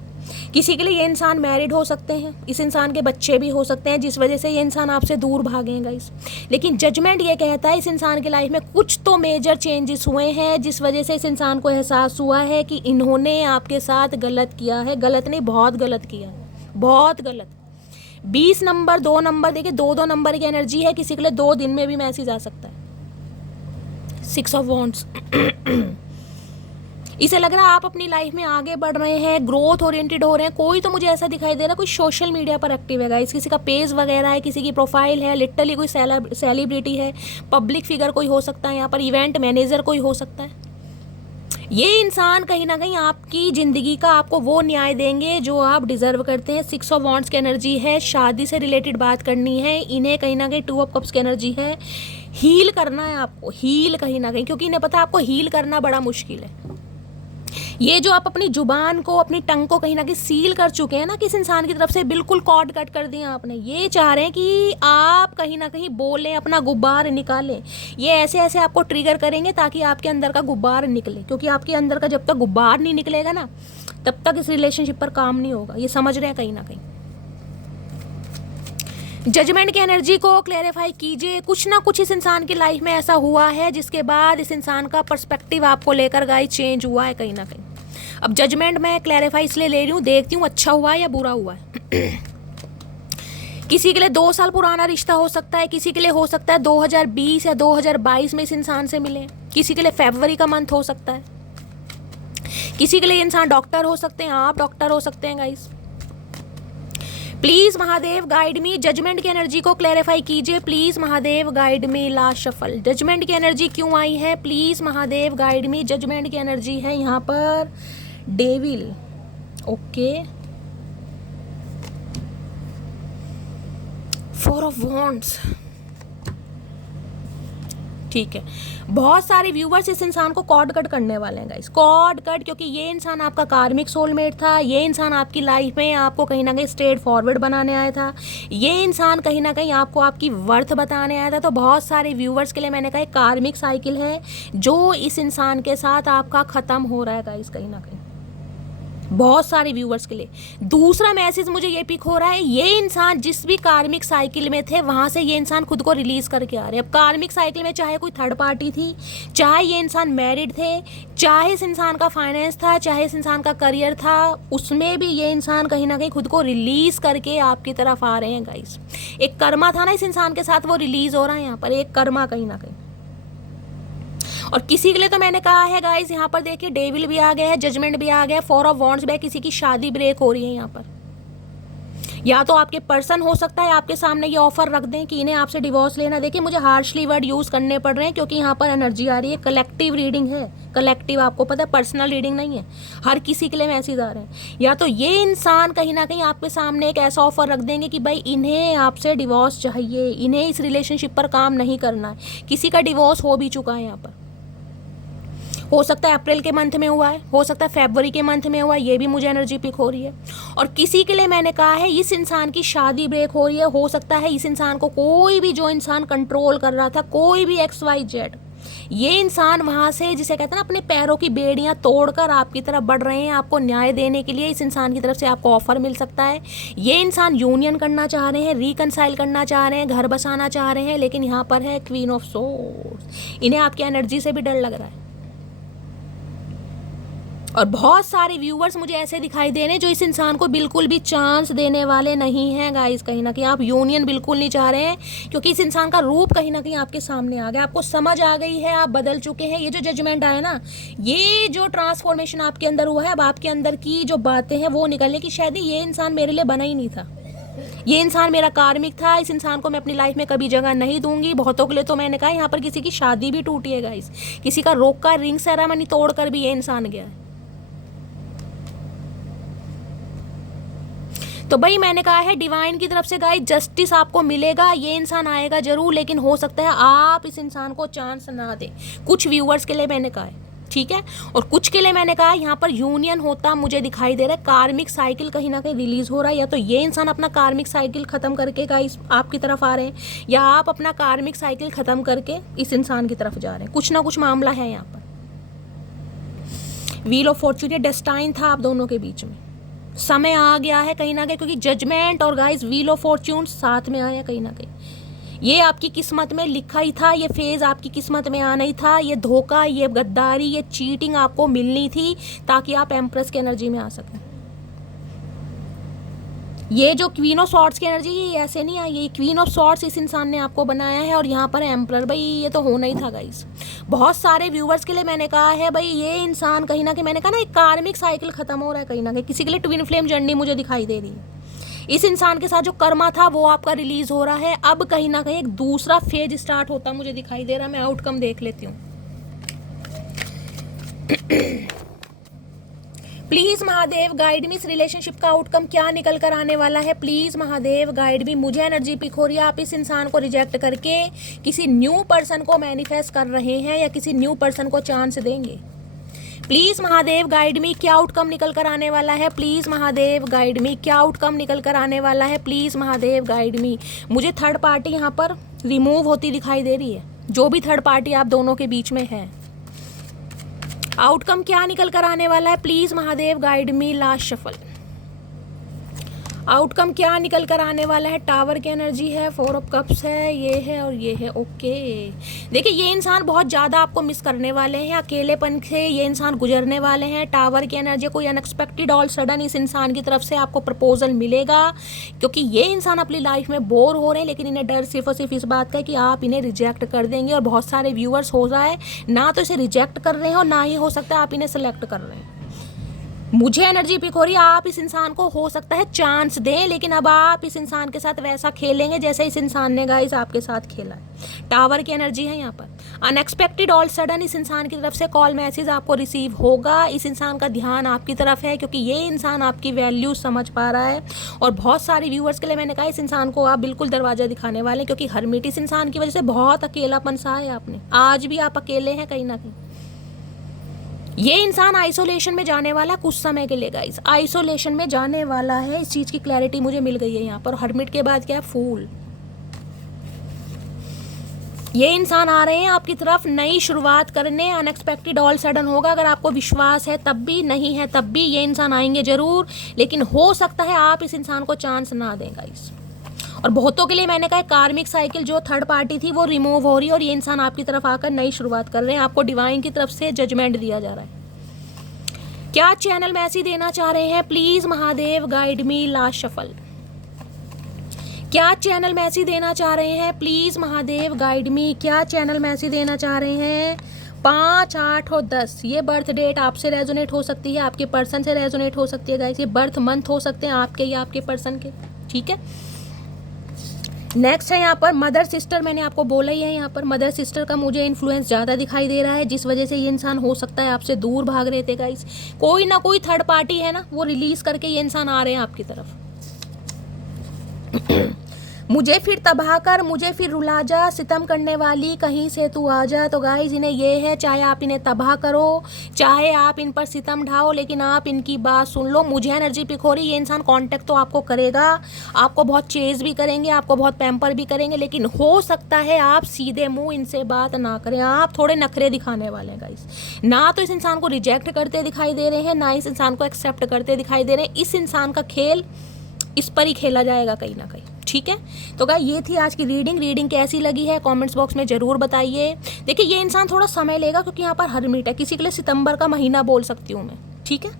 किसी के लिए ये इंसान मैरिड हो सकते हैं, इस इंसान के बच्चे भी हो सकते हैं, जिस वजह से ये इंसान आपसे दूर भागे हैं गाइस। लेकिन जजमेंट ये कहता है इस इंसान की लाइफ में कुछ तो मेजर चेंजेस हुए हैं, जिस वजह से इस इंसान को एहसास हुआ है कि इन्होंने आपके साथ गलत किया है। गलत नहीं, बहुत गलत किया है, बहुत गलत। 20 नंबर, 2 नंबर, देखिए 2 नंबर की एनर्जी है। किसी के लिए 2 दिन में भी मैसेज आ सकता है। 6 ऑफ वॉन्ड्स। इसे लग रहा है आप अपनी लाइफ में आगे बढ़ रहे हैं, ग्रोथ ओरिएंटेड हो रहे हैं। कोई तो मुझे ऐसा दिखाई दे रहा है कोई सोशल मीडिया पर एक्टिव है गाइस, किसी का पेज वगैरह है, किसी की प्रोफाइल है, लिटरली कोई सेलिब्रिटी है, पब्लिक फिगर कोई हो सकता है, यहाँ पर इवेंट मैनेजर कोई हो सकता है। ये इंसान कहीं ना कहीं आपकी ज़िंदगी का आपको वो न्याय देंगे जो आप डिज़र्व करते हैं। 6 ऑफ वॉन्ड्स की एनर्जी है, शादी से रिलेटेड बात करनी है इन्हें, कहीं ना कहीं 2 ऑफ कप्स की एनर्जी है। हील करना है आपको, हील कहीं ना कहीं, क्योंकि इन्हें पता है आपको हील करना बड़ा मुश्किल है। ये जो आप अपनी जुबान को, अपनी टंग को कहीं ना कहीं सील कर चुके हैं ना, किस इंसान की तरफ से बिल्कुल कॉर्ड कट कर दिया आपने। ये चाह रहे हैं कि आप कहीं ना कहीं बोलें, अपना गुब्बार निकालें। ये ऐसे ऐसे आपको ट्रिगर करेंगे ताकि आपके अंदर का गुब्बार निकले, क्योंकि आपके अंदर का जब तक गुब्बार नहीं निकलेगा ना, तब तक इस रिलेशनशिप पर काम नहीं होगा। ये समझ रहे हैं कहीं ना कहीं। जजमेंट की एनर्जी को क्लैरिफाई कीजिए। कुछ ना कुछ इस इंसान की लाइफ में ऐसा हुआ है जिसके बाद इस इंसान का पर्सपेक्टिव आपको लेकर गाइस चेंज हुआ है कहीं ना कहीं। अब जजमेंट मैं क्लैरिफाई इसलिए ले रही हूँ, देखती हूँ अच्छा हुआ है या बुरा हुआ है। किसी के लिए 2 साल पुराना रिश्ता हो सकता है, किसी के लिए हो सकता है 2020 या 2022 में इस इंसान से मिले, किसी के लिए फरवरी का मंथ हो सकता है, किसी के लिए इंसान डॉक्टर हो सकते हैं, आप डॉक्टर हो सकते हैं guys. Please Mahadev guide me. Judgement की एनर्जी को क्लैरिफाई कीजिए, please Mahadev guide me. Last shuffle. Judgement की एनर्जी क्यों आई है, please Mahadev guide me. Judgement की एनर्जी है यहाँ पर डेविल, ओके, 4 ऑफ वॉन्ड्स, ठीक है। बहुत सारे व्यूवर्स इस इंसान को कॉर्ड कट करने वाले हैं गाइस, कॉर्ड कट, क्योंकि ये इंसान आपका कार्मिक सोलमेट था। ये इंसान आपकी लाइफ में आपको कहीं ना कहीं स्ट्रेट फॉरवर्ड बनाने आया था। ये इंसान कहीं ना कहीं आपको आपकी वर्थ बताने आया था। तो बहुत सारे व्यूवर्स के लिए मैंने कहा कार्मिक साइकिल है जो इस इंसान के साथ आपका ख़त्म हो रहा है गाइस कहीं ना कहीं। बहुत सारे व्यूवर्स के लिए। दूसरा मैसेज मुझे ये पिक हो रहा है, ये इंसान जिस भी कार्मिक साइकिल में थे वहाँ से ये इंसान खुद को रिलीज़ करके आ रहे हैं। अब कार्मिक साइकिल में चाहे कोई थर्ड पार्टी थी, चाहे ये इंसान मैरिड थे, चाहे इस इंसान का फाइनेंस था, चाहे इस इंसान का करियर था, उसमें भी ये इंसान कहीं ना कहीं खुद को रिलीज़ करके आपकी तरफ आ रहे हैं गाइस। एक कर्मा था ना इस इंसान के साथ, वो रिलीज़ हो रहा है यहाँ पर, एक कर्मा कहीं ना कहीं। और किसी के लिए तो मैंने कहा है गाइस, यहाँ पर देखिए डेविल भी आ गया है, जजमेंट भी आ गया है, 4 ऑफ वॉन्ड्स भी, किसी की शादी ब्रेक हो रही है यहाँ पर। या तो आपके पर्सन हो सकता है आपके सामने ये ऑफर रख दें कि इन्हें आपसे डिवोर्स लेना। देखिए मुझे हार्शली वर्ड यूज़ करने पड़ रहे हैं क्योंकि यहाँ पर एनर्जी आ रही है, कलेक्टिव रीडिंग है, कलेक्टिव, आपको पता है पर्सनल रीडिंग नहीं है, हर किसी के लिए मैसेज आ रहे हैं। या तो ये इंसान कहीं ना कहीं आपके सामने एक ऐसा ऑफर रख देंगे कि भाई इन्हें आपसे डिवोर्स चाहिए, इन्हें इस रिलेशनशिप पर काम नहीं करना है। किसी का डिवोर्स हो भी चुका है यहाँ पर, हो सकता है अप्रैल के मंथ में हुआ है, हो सकता है फरवरी के मंथ में हुआ है, ये भी मुझे एनर्जी पिक हो रही है। और किसी के लिए मैंने कहा है इस इंसान की शादी ब्रेक हो रही है, हो सकता है इस इंसान को कोई भी जो इंसान कंट्रोल कर रहा था, कोई भी XYZ, ये इंसान वहाँ से जिसे कहते हैं ना अपने पैरों की बेड़ियाँ तोड़कर आपकी तरफ बढ़ रहे हैं, आपको न्याय देने के लिए। इस इंसान की तरफ से आपको ऑफर मिल सकता है। ये इंसान यूनियन करना चाह रहे हैं, रिकनसाइल करना चाह रहे हैं, घर बसाना चाह रहे हैं, लेकिन यहाँ पर है क्वीन ऑफ सोर्ड्स, इन्हें आपकी एनर्जी से भी डर लग रहा है। और बहुत सारे व्यूवर्स मुझे ऐसे दिखाई दे रहे हैं जो इस इंसान को बिल्कुल भी चांस देने वाले नहीं हैं गाइस। कहीं ना कहीं आप यूनियन बिल्कुल नहीं चाह रहे हैं क्योंकि इस इंसान का रूप कहीं ना कहीं आपके सामने आ गया, आपको समझ आ गई है, आप बदल चुके हैं। ये जो जजमेंट आया ना, ये जो ट्रांसफॉर्मेशन आपके अंदर हुआ है, अब आपके अंदर की जो बातें हैं वो निकलने की, शायद ये इंसान मेरे लिए बना ही नहीं था, ये इंसान मेरा कार्मिक था, इस इंसान को मैं अपनी लाइफ में कभी जगह नहीं दूंगी। बहुतों के लिए तो मैंने कहा यहाँ पर किसी की शादी भी टूटी है गाइस, किसी का रोक का रिंग सेरेमनी तोड़कर भी ये इंसान गया है। तो भाई मैंने कहा है डिवाइन की तरफ से गाइस जस्टिस आपको मिलेगा, ये इंसान आएगा जरूर, लेकिन हो सकता है आप इस इंसान को चांस ना दें। कुछ व्यूअर्स के लिए मैंने कहा है, ठीक है, और कुछ के लिए मैंने कहा यहाँ पर यूनियन होता मुझे दिखाई दे रहा है। कार्मिक साइकिल कहीं ना कहीं रिलीज हो रहा है, या तो ये इंसान अपना कार्मिक साइकिल खत्म करके गाइस आपकी तरफ आ रहे हैं, या आप अपना कार्मिक साइकिल खत्म करके इस इंसान की तरफ जा रहे हैं। कुछ ना कुछ मामला है यहाँ पर। व्हील ऑफ फॉर्च्यून, ये डेस्टाइन था आप दोनों के बीच में, समय आ गया है कहीं ना कहीं, क्योंकि जजमेंट और गाइस व्हील ऑफ फॉर्च्यून साथ में आया कहीं ना कहीं। ये आपकी किस्मत में लिखा ही था, ये फेज आपकी किस्मत में आना ही था। ये धोखा, ये गद्दारी, ये चीटिंग आपको मिलनी थी ताकि आप एम्प्रेस की एनर्जी में आ सकें। ये जो क्वीन ऑफ सॉर्ड्स की एनर्जी, ये ऐसे नहीं आई, ये क्वीन ऑफ सॉर्ड्स इस इंसान ने आपको बनाया है, और यहाँ पर एम्परर, भाई ये तो होना ही था गाइस। बहुत सारे व्यूवर्स के लिए मैंने कहा है भाई ये इंसान कहीं ना कहीं, मैंने कहा ना एक कार्मिक साइकिल खत्म हो रहा है कहीं ना कहीं। किसी के लिए ट्विन फ्लेम जर्नी मुझे दिखाई दे रही है। इस इंसान के साथ जो कर्मा था वो आपका रिलीज हो रहा है। अब कहीं ना कहीं एक दूसरा फेज स्टार्ट होता मुझे दिखाई दे रहा है। मैं आउटकम देख लेती हूँ। प्लीज महादेव गाइड मी, इस रिलेशनशिप का आउटकम क्या निकल कर आने वाला है। प्लीज महादेव गाइड मी। मुझे एनर्जी पिक हो रही है आप इस इंसान को रिजेक्ट करके किसी न्यू पर्सन को मैनिफेस्ट कर रहे हैं, या किसी न्यू पर्सन को चांस देंगे। प्लीज महादेव गाइड मी, क्या आउटकम निकल कर आने वाला है। प्लीज महादेव गाइड मी, क्या आउटकम निकल कर आने वाला है। प्लीज महादेव गाइड मी। मुझे थर्ड पार्टी यहाँ पर रिमूव होती दिखाई दे रही है, जो भी थर्ड पार्टी आप दोनों के बीच में है। आउटकम क्या निकल कर आने वाला है। Please Mahadev guide me. Last shuffle, outcome क्या निकल कर आने वाला है। टावर की एनर्जी है, 4 ऑफ कप्स है, ये है और ये है। ओके, देखिए ये इंसान बहुत ज़्यादा आपको मिस करने वाले हैं, अकेलेपन से ये इंसान गुजरने वाले हैं। टावर की एनर्जी, कोई अनएक्सपेक्टेड ऑल सडन इस इंसान की तरफ से आपको प्रपोजल मिलेगा, क्योंकि ये इंसान अपनी लाइफ में बोर हो रहे हैं, लेकिन इन्हें डर सिर्फ और सिर्फ इस बात का है कि आप इन्हें रिजेक्ट कर देंगे। और बहुत सारे व्यूअर्स हो रहा है ना तो इसे रिजेक्ट कर रहे हैं, और ना ही हो सकता है आप इन्हें सेलेक्ट कर रहे हैं। मुझे एनर्जी पिक हो रही है आप इस इंसान को हो सकता है चांस दें, लेकिन अब आप इस इंसान के साथ वैसा खेलेंगे जैसे इस इंसान ने गाइस आपके साथ खेला है। टावर की एनर्जी है यहाँ पर। अनएक्सपेक्टेड ऑल सडन इस इंसान की तरफ से कॉल मैसेज आपको रिसीव होगा। इस इंसान का ध्यान आपकी तरफ है, क्योंकि ये इंसान आपकी वैल्यू समझ पा रहा है। और बहुत सारे व्यूअर्स के लिए मैंने कहा इस इंसान को आप बिल्कुल दरवाजा दिखाने वाले हैं, क्योंकि हरमिट इस इंसान की वजह से बहुत अकेलापन सा है आपने। आज भी आप अकेले हैं कहीं ना कहीं। ये इंसान आइसोलेशन में जाने वाला कुछ समय के लिए गाइस, आइसोलेशन में जाने वाला है। इस चीज़ की क्लैरिटी मुझे मिल गई है यहाँ पर। हरमिट के बाद क्या है, फूल। ये इंसान आ रहे हैं आपकी तरफ नई शुरुआत करने, अनएक्सपेक्टेड ऑल सडन होगा। अगर आपको विश्वास है तब भी, नहीं है तब भी ये इंसान आएंगे ज़रूर, लेकिन हो सकता है आप इस इंसान को चांस ना दें गाइस। और बहुतों के लिए मैंने कहा कार्मिक साइकिल जो थर्ड पार्टी थी वो रिमूव हो रही है और ये इंसान आपकी तरफ आकर नई शुरुआत कर रहे हैं। आपको डिवाइन की तरफ से जजमेंट दिया जा रहा है। क्या चैनल मैसेज देना चाह रहे हैं? Please Mahadev guide me last shuffle. क्या चैनल मैसेज देना चाह रहे हैं? प्लीज़ महादेव गाइड मी। क्या चैनल मैसेज देना चाह रहे हैं? 5, 8 और 10 ये बर्थ डेट आपसे रेजोनेट हो सकती है, आपके पर्सन से रेजोनेट हो सकती है गाइस। ये बर्थ मंथ हो सकते हैं आपके या आपके पर्सन के, ठीक है। नेक्स्ट है यहाँ पर मदर सिस्टर। मैंने आपको बोला ही है यहाँ पर मदर सिस्टर का मुझे इन्फ्लुएंस ज़्यादा दिखाई दे रहा है, जिस वजह से ये इंसान हो सकता है आपसे दूर भाग रहे थे गाइस। कोई ना कोई थर्ड पार्टी है ना, वो रिलीज करके ये इंसान आ रहे हैं आपकी तरफ। मुझे फिर तबाह कर, मुझे फिर रुला जा, सितम करने वाली कहीं से तू आ जा। तो गाइस इन्हें ये है, चाहे आप इन्हें तबाह करो, चाहे आप इन पर सितम ढाओ, लेकिन आप इनकी बात सुन लो। मुझे एनर्जी पिक हो रही, ये इंसान कांटेक्ट तो आपको करेगा, आपको बहुत चेज भी करेंगे, आपको बहुत पैम्पर भी करेंगे, लेकिन हो सकता है आप सीधे मुंह इनसे बात ना करें। आप थोड़े नखरे दिखाने वाले हैं गाइस। ना तो इस इंसान को रिजेक्ट करते दिखाई दे रहे हैं, ना इस इंसान को एक्सेप्ट करते दिखाई दे रहे हैं। इस इंसान का खेल इस पर ही खेला जाएगा कहीं ना कहीं, ठीक है। तो गाइस ये थी आज की रीडिंग कैसी लगी है कमेंट्स बॉक्स में ज़रूर बताइए। देखिए ये इंसान थोड़ा समय लेगा क्योंकि यहाँ पर हरमिट है, किसी के लिए सितंबर का महीना बोल सकती हूँ मैं, ठीक है।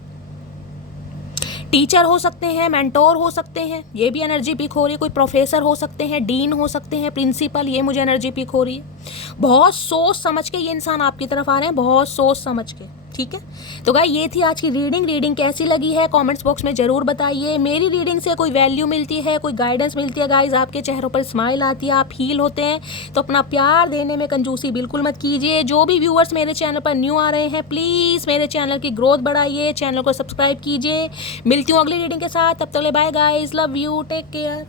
टीचर हो सकते हैं, मेंटोर हो सकते हैं, ये भी एनर्जी पिक हो रही है। कोई प्रोफेसर हो सकते हैं, डीन हो सकते हैं, प्रिंसिपल, ये मुझे एनर्जी पिक हो रही है। बहुत सोच समझ के ये इंसान आपकी तरफ आ रहे हैं, बहुत सोच समझ के, ठीक है। तो गाइस ये थी आज की रीडिंग कैसी लगी है कमेंट्स बॉक्स में ज़रूर बताइए। मेरी रीडिंग से कोई वैल्यू मिलती है, कोई गाइडेंस मिलती है गाइस, आपके चेहरों पर स्माइल आती है, आप हील होते हैं, तो अपना प्यार देने में कंजूसी बिल्कुल मत कीजिए। जो भी व्यूअर्स मेरे चैनल पर न्यू आ रहे हैं, प्लीज़ मेरे चैनल की ग्रोथ बढ़ाइए, चैनल को सब्सक्राइब कीजिए। मिलती हूँ अगली रीडिंग के साथ, तब तक ले bye guys, love you, take care.